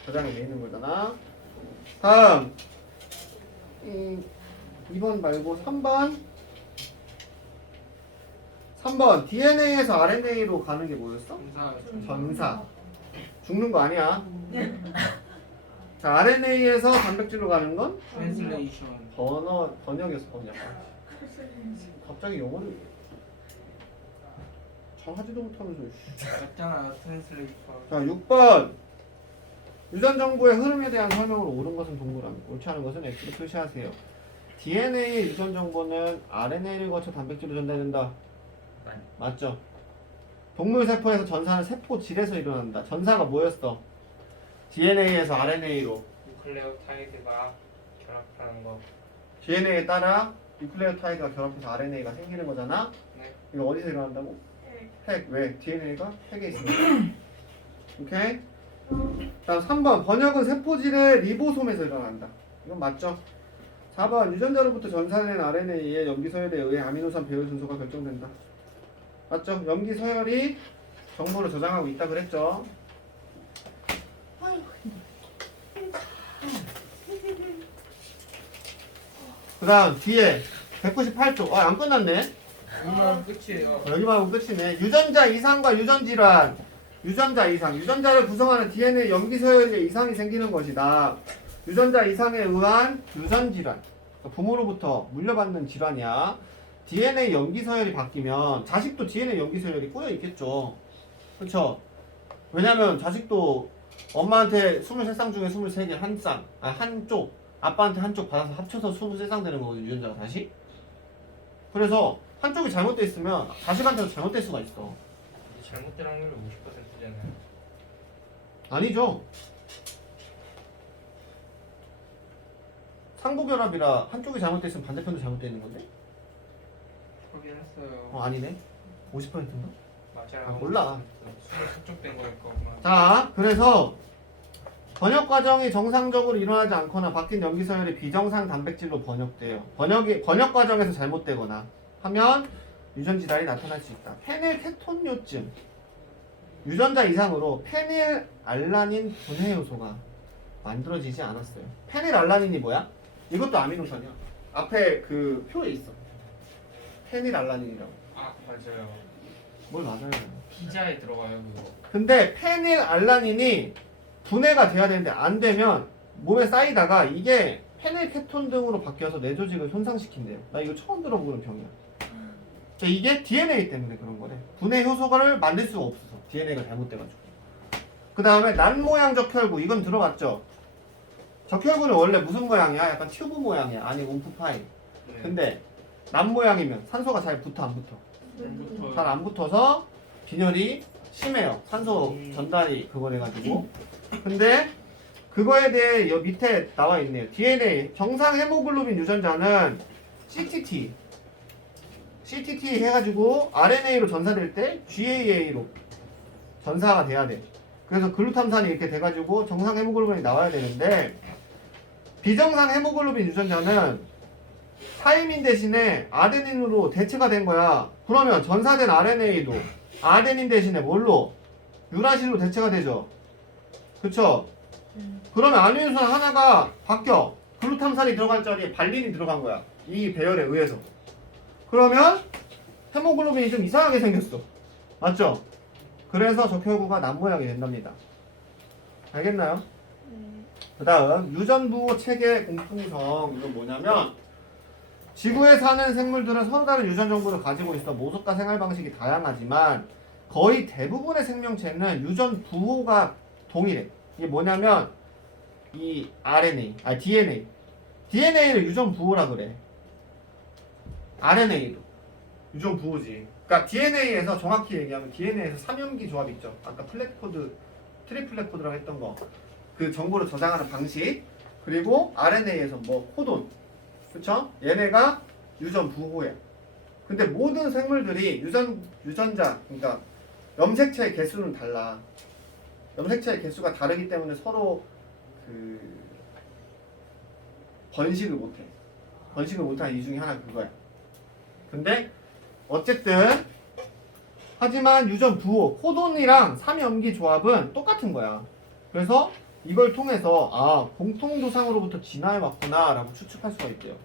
저장이 되어 있는 거잖아. 다음 2번 말고 3번 DNA에서 RNA로 가는 게 뭐였어? 전사. 죽는 거 아니야. 자, RNA에서 단백질로 가는 건 트랜슬레이션. 번역이었어, 번역. 갑자기 영어를 잘하지도 못하면서. 맞잖아. 트랜슬레이션. 자, 6번 유전 정보의 흐름에 대한 설명으로 옳은 것은 동그라미, 옳지 않은 것은 X로 표시하세요. DNA의 유전 정보는 RNA를 거쳐 단백질로 전달된다. 맞죠? 동물 세포에서 전사는 세포질에서 일어난다. 전사가 뭐였어? DNA에서 RNA로. 뉴클레오타이드가 결합하는 거. DNA에 따라 뉴클레오타이드가 결합해서 RNA가 생기는 거잖아. 네. 이거 어디서 일어난다고? 핵. 왜? DNA가 핵에 있으니까. 오케이? 다음 3번 번역은 세포질의 리보솜에서 일어난다. 이건 맞죠? 4번 유전자로부터 전사된 RNA의 염기 서열에 의해 아미노산 배열 순서가 결정된다. 맞죠? 염기 서열이 정보를 저장하고 있다 그랬죠? 그 다음 뒤에 198조. 안 끝났네. 이만 끝이에요. 여기만 하면 끝이네. 유전자 이상과 유전질환. 유전자 이상. 유전자를 구성하는 DNA 염기 서열에 이상이 생기는 것이다. 유전자 이상에 의한 유전질환. 그러니까 부모로부터 물려받는 질환이야. DNA 염기 서열이 바뀌면 자식도 DNA 염기 서열이 꼬여 있겠죠. 그렇죠? 왜냐면 자식도 엄마한테 23쌍 중에 23개 한 쌍, 한쪽, 아빠한테 한쪽 받아서 합쳐서 23쌍 되는 거거든요, 유전자가 다시. 그래서 한쪽이 잘못돼 있으면 자식한테도 잘못될 수가 있어. 잘못된 확률이 50%잖아요. 아니죠. 상부결합이라 한쪽이 잘못돼 있으면 반대편도 잘못돼 있는 건데? 확인했어요. 아니네. 50%인가? 맞아요. 몰라. 24쪽 된 거일 거구나. 자, 그래서 번역 과정이 정상적으로 일어나지 않거나 바뀐 염기 서열이 비정상 단백질로 번역돼요. 번역 과정에서 잘못되거나 하면 유전 질환이 나타날 수 있다. 페닐케톤요즘 유전자 이상으로 페닐알라닌 분해 요소가 만들어지지 않았어요. 페닐알라닌이 뭐야? 이것도 아미노산이야. 앞에 그 표에 있어. 페닐알라닌이라고. 맞아요. 뭘 맞아요? 피자에 들어가요 그거. 근데 페닐알라닌이 분해가 돼야 되는데 안 되면 몸에 쌓이다가 이게 페닐케톤 등으로 바뀌어서 뇌 조직을 손상시킨대요. 나 이거 처음 들어보는 병이야. 이게 DNA 때문에 그런 거래. 분해 효소를 만들 수가 없어서 DNA가 잘못돼가지고. 그 다음에 난 모양 적혈구 이건 들어봤죠? 적혈구는 원래 무슨 모양이야? 약간 튜브 모양이야. 아니 움프파이. 네. 근데 난 모양이면 산소가 잘 붙어 안 붙어? 잘 안 붙어서 빈혈이 심해요. 산소 전달이 그걸 해가지고. 근데 그거에 대해 여기 밑에 나와 있네요. DNA 정상 헤모글로빈 유전자는 CTT 해가지고 RNA로 전사될 때 GAA로 전사가 돼야 돼. 그래서 글루탐산이 이렇게 돼가지고 정상 헤모글로빈이 나와야 되는데 비정상 헤모글로빈 유전자는 타이민 대신에 아데닌으로 대체가 된 거야. 그러면 전사된 RNA도 아데닌 대신에 뭘로? 유라실로 대체가 되죠. 그쵸? 그러면 아미노산 하나가 바뀌어. 글루탐산이 들어갈 자리에 발린이 들어간 거야. 이 배열에 의해서. 그러면 헤모글로빈이 좀 이상하게 생겼어. 맞죠? 그래서 적혈구가 남 모양이 된답니다. 알겠나요? 그 다음 유전부 체계 공통성. 이건 뭐냐면 지구에 사는 생물들은 서로 다른 유전 정보를 가지고 있어 모습과 생활 방식이 다양하지만 거의 대부분의 생명체는 유전 부호가 동일해. 이게 뭐냐면 이 DNA를 유전 부호라 그래. RNA도 유전 부호지. 그러니까 DNA에서 정확히 얘기하면 DNA에서 3염기 조합 있죠. 아까 플랫코드, 트리플렛 코드라고 했던 거. 그 정보를 저장하는 방식. 그리고 RNA에서 뭐 코돈. 그쵸? 얘네가 유전 부호야. 근데 모든 생물들이 유전자, 그러니까 염색체의 개수는 달라. 염색체의 개수가 다르기 때문에 서로 그 번식을 못해. 번식을 못하는 이유 중에 하나 그거야. 근데 어쨌든 하지만 유전 부호, 코돈이랑 3염기 조합은 똑같은 거야. 그래서 이걸 통해서 아 공통조상으로부터 진화해 왔구나 라고 추측할 수가 있대요.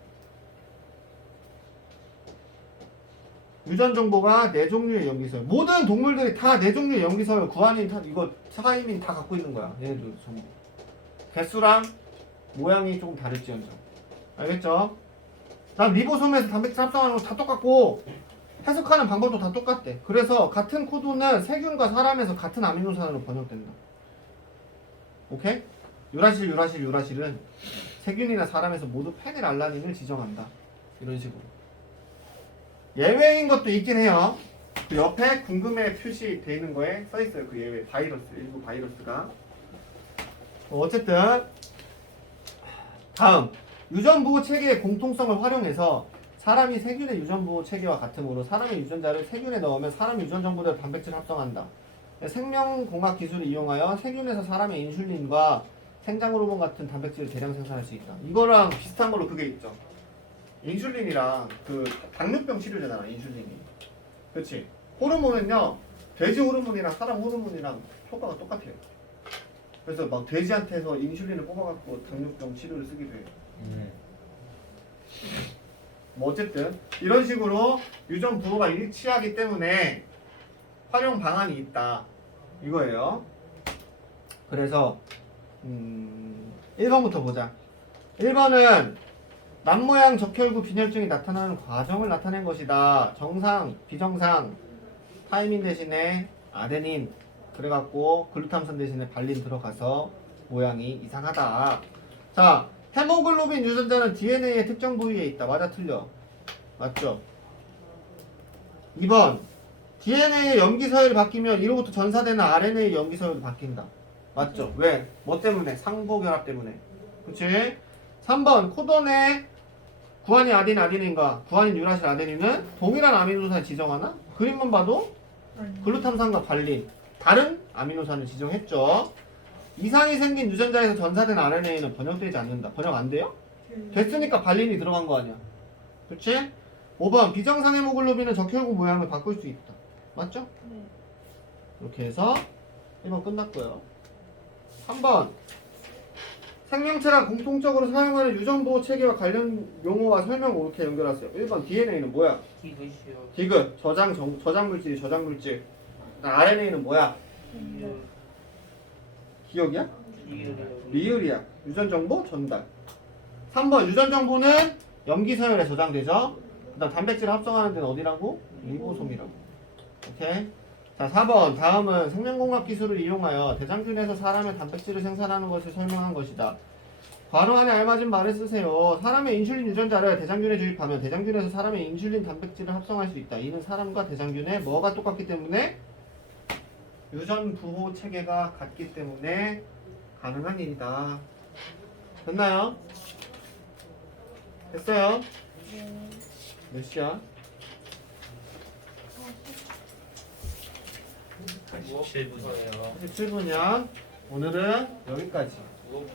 유전 정보가 4종류의 염기서열. 모든 동물들이 다 4종류의 염기서열, 구안인, 이거 사이민 다 갖고 있는 거야. 얘네들 전부. 개수랑 모양이 조금 다를지언정. 알겠죠? 난 리보솜에서 단백질 합성하는 거 다 똑같고 해석하는 방법도 다 똑같대. 그래서 같은 코드는 세균과 사람에서 같은 아미노산으로 번역된다. 오케이? 유라실은 세균이나 사람에서 모두 페닐알라닌을 지정한다. 이런 식으로. 예외인 것도 있긴 해요. 그 옆에 궁금해 표시되어 있는 거에 써있어요. 그 예외 일부 바이러스가. 어쨌든 다음 유전부호 체계의 공통성을 활용해서 사람이 세균의 유전부호 체계와 같으므로 사람의 유전자를 세균에 넣으면 사람 유전 정보대로 단백질을 합성한다. 생명공학 기술을 이용하여 세균에서 사람의 인슐린과 생장호르몬 같은 단백질을 대량 생산할 수 있다. 이거랑 비슷한 걸로 그게 있죠. 인슐린이랑 그 당뇨병 치료제잖아. 인슐린이. 그렇지. 호르몬은요 돼지 호르몬이랑 사람 호르몬이랑 효과가 똑같아요. 그래서 막 돼지한테서 인슐린을 뽑아갖고 당뇨병 치료를 쓰기도 해요. 뭐 어쨌든 이런 식으로 유전 부호가 일치하기 때문에 활용 방안이 있다 이거예요. 그래서 1번부터 보자. 1번은 남모양 적혈구 빈혈증이 나타나는 과정을 나타낸 것이다. 정상, 비정상, 타이민 대신에 아데닌 그래갖고 글루탐산 대신에 발린 들어가서 모양이 이상하다. 자, 헤모글로빈 유전자는 DNA의 특정 부위에 있다. 맞아 틀려? 맞죠? 2번 DNA의 염기서열이 바뀌면 이로부터 전사되는 RNA의 염기서열도 바뀐다. 맞죠? 왜? 뭐 때문에? 상보결합 때문에. 그치? 3번 코돈의 구안인 아데닌과 구안인 유라실 아데닌은 동일한 아미노산을 지정하나? 그림만 봐도 글루탐산과 발린 다른 아미노산을 지정했죠. 이상이 생긴 유전자에서 전사된 RNA는 번역되지 않는다. 번역 안 돼요? 됐으니까 발린이 들어간 거 아니야. 그치? 5번 비정상 헤모글로빈은 적혈구 모양을 바꿀 수 있다. 맞죠? 네. 이렇게 해서 1번 끝났고요. 3번 생명체가 공통적으로 사용하는 유전보호 체계와 관련 용어와 설명을 이렇게 연결하세요. 1번 DNA는 뭐야? 디귿이요. 디귿 저장물질이 저장물질. RNA는 뭐야? 기억이야? 리을이야. 유전정보 전달. 3번 유전정보는 염기서열에 저장되죠. 그 다음 단백질을 합성하는 데는 어디라고? 리보솜이라고. 오케이. 자 4번 다음은 생명공학 기술을 이용하여 대장균에서 사람의 단백질을 생산하는 것을 설명한 것이다. 괄호 안에 알맞은 말을 쓰세요. 사람의 인슐린 유전자를 대장균에 주입하면 대장균에서 사람의 인슐린 단백질을 합성할 수 있다. 이는 사람과 대장균의 뭐가 똑같기 때문에 유전 부호 체계가 같기 때문에 가능한 일이다. 됐나요? 됐어요? 네. 몇 시야? 87분이에요. 17분이야. 오늘은 여기까지. 무거워.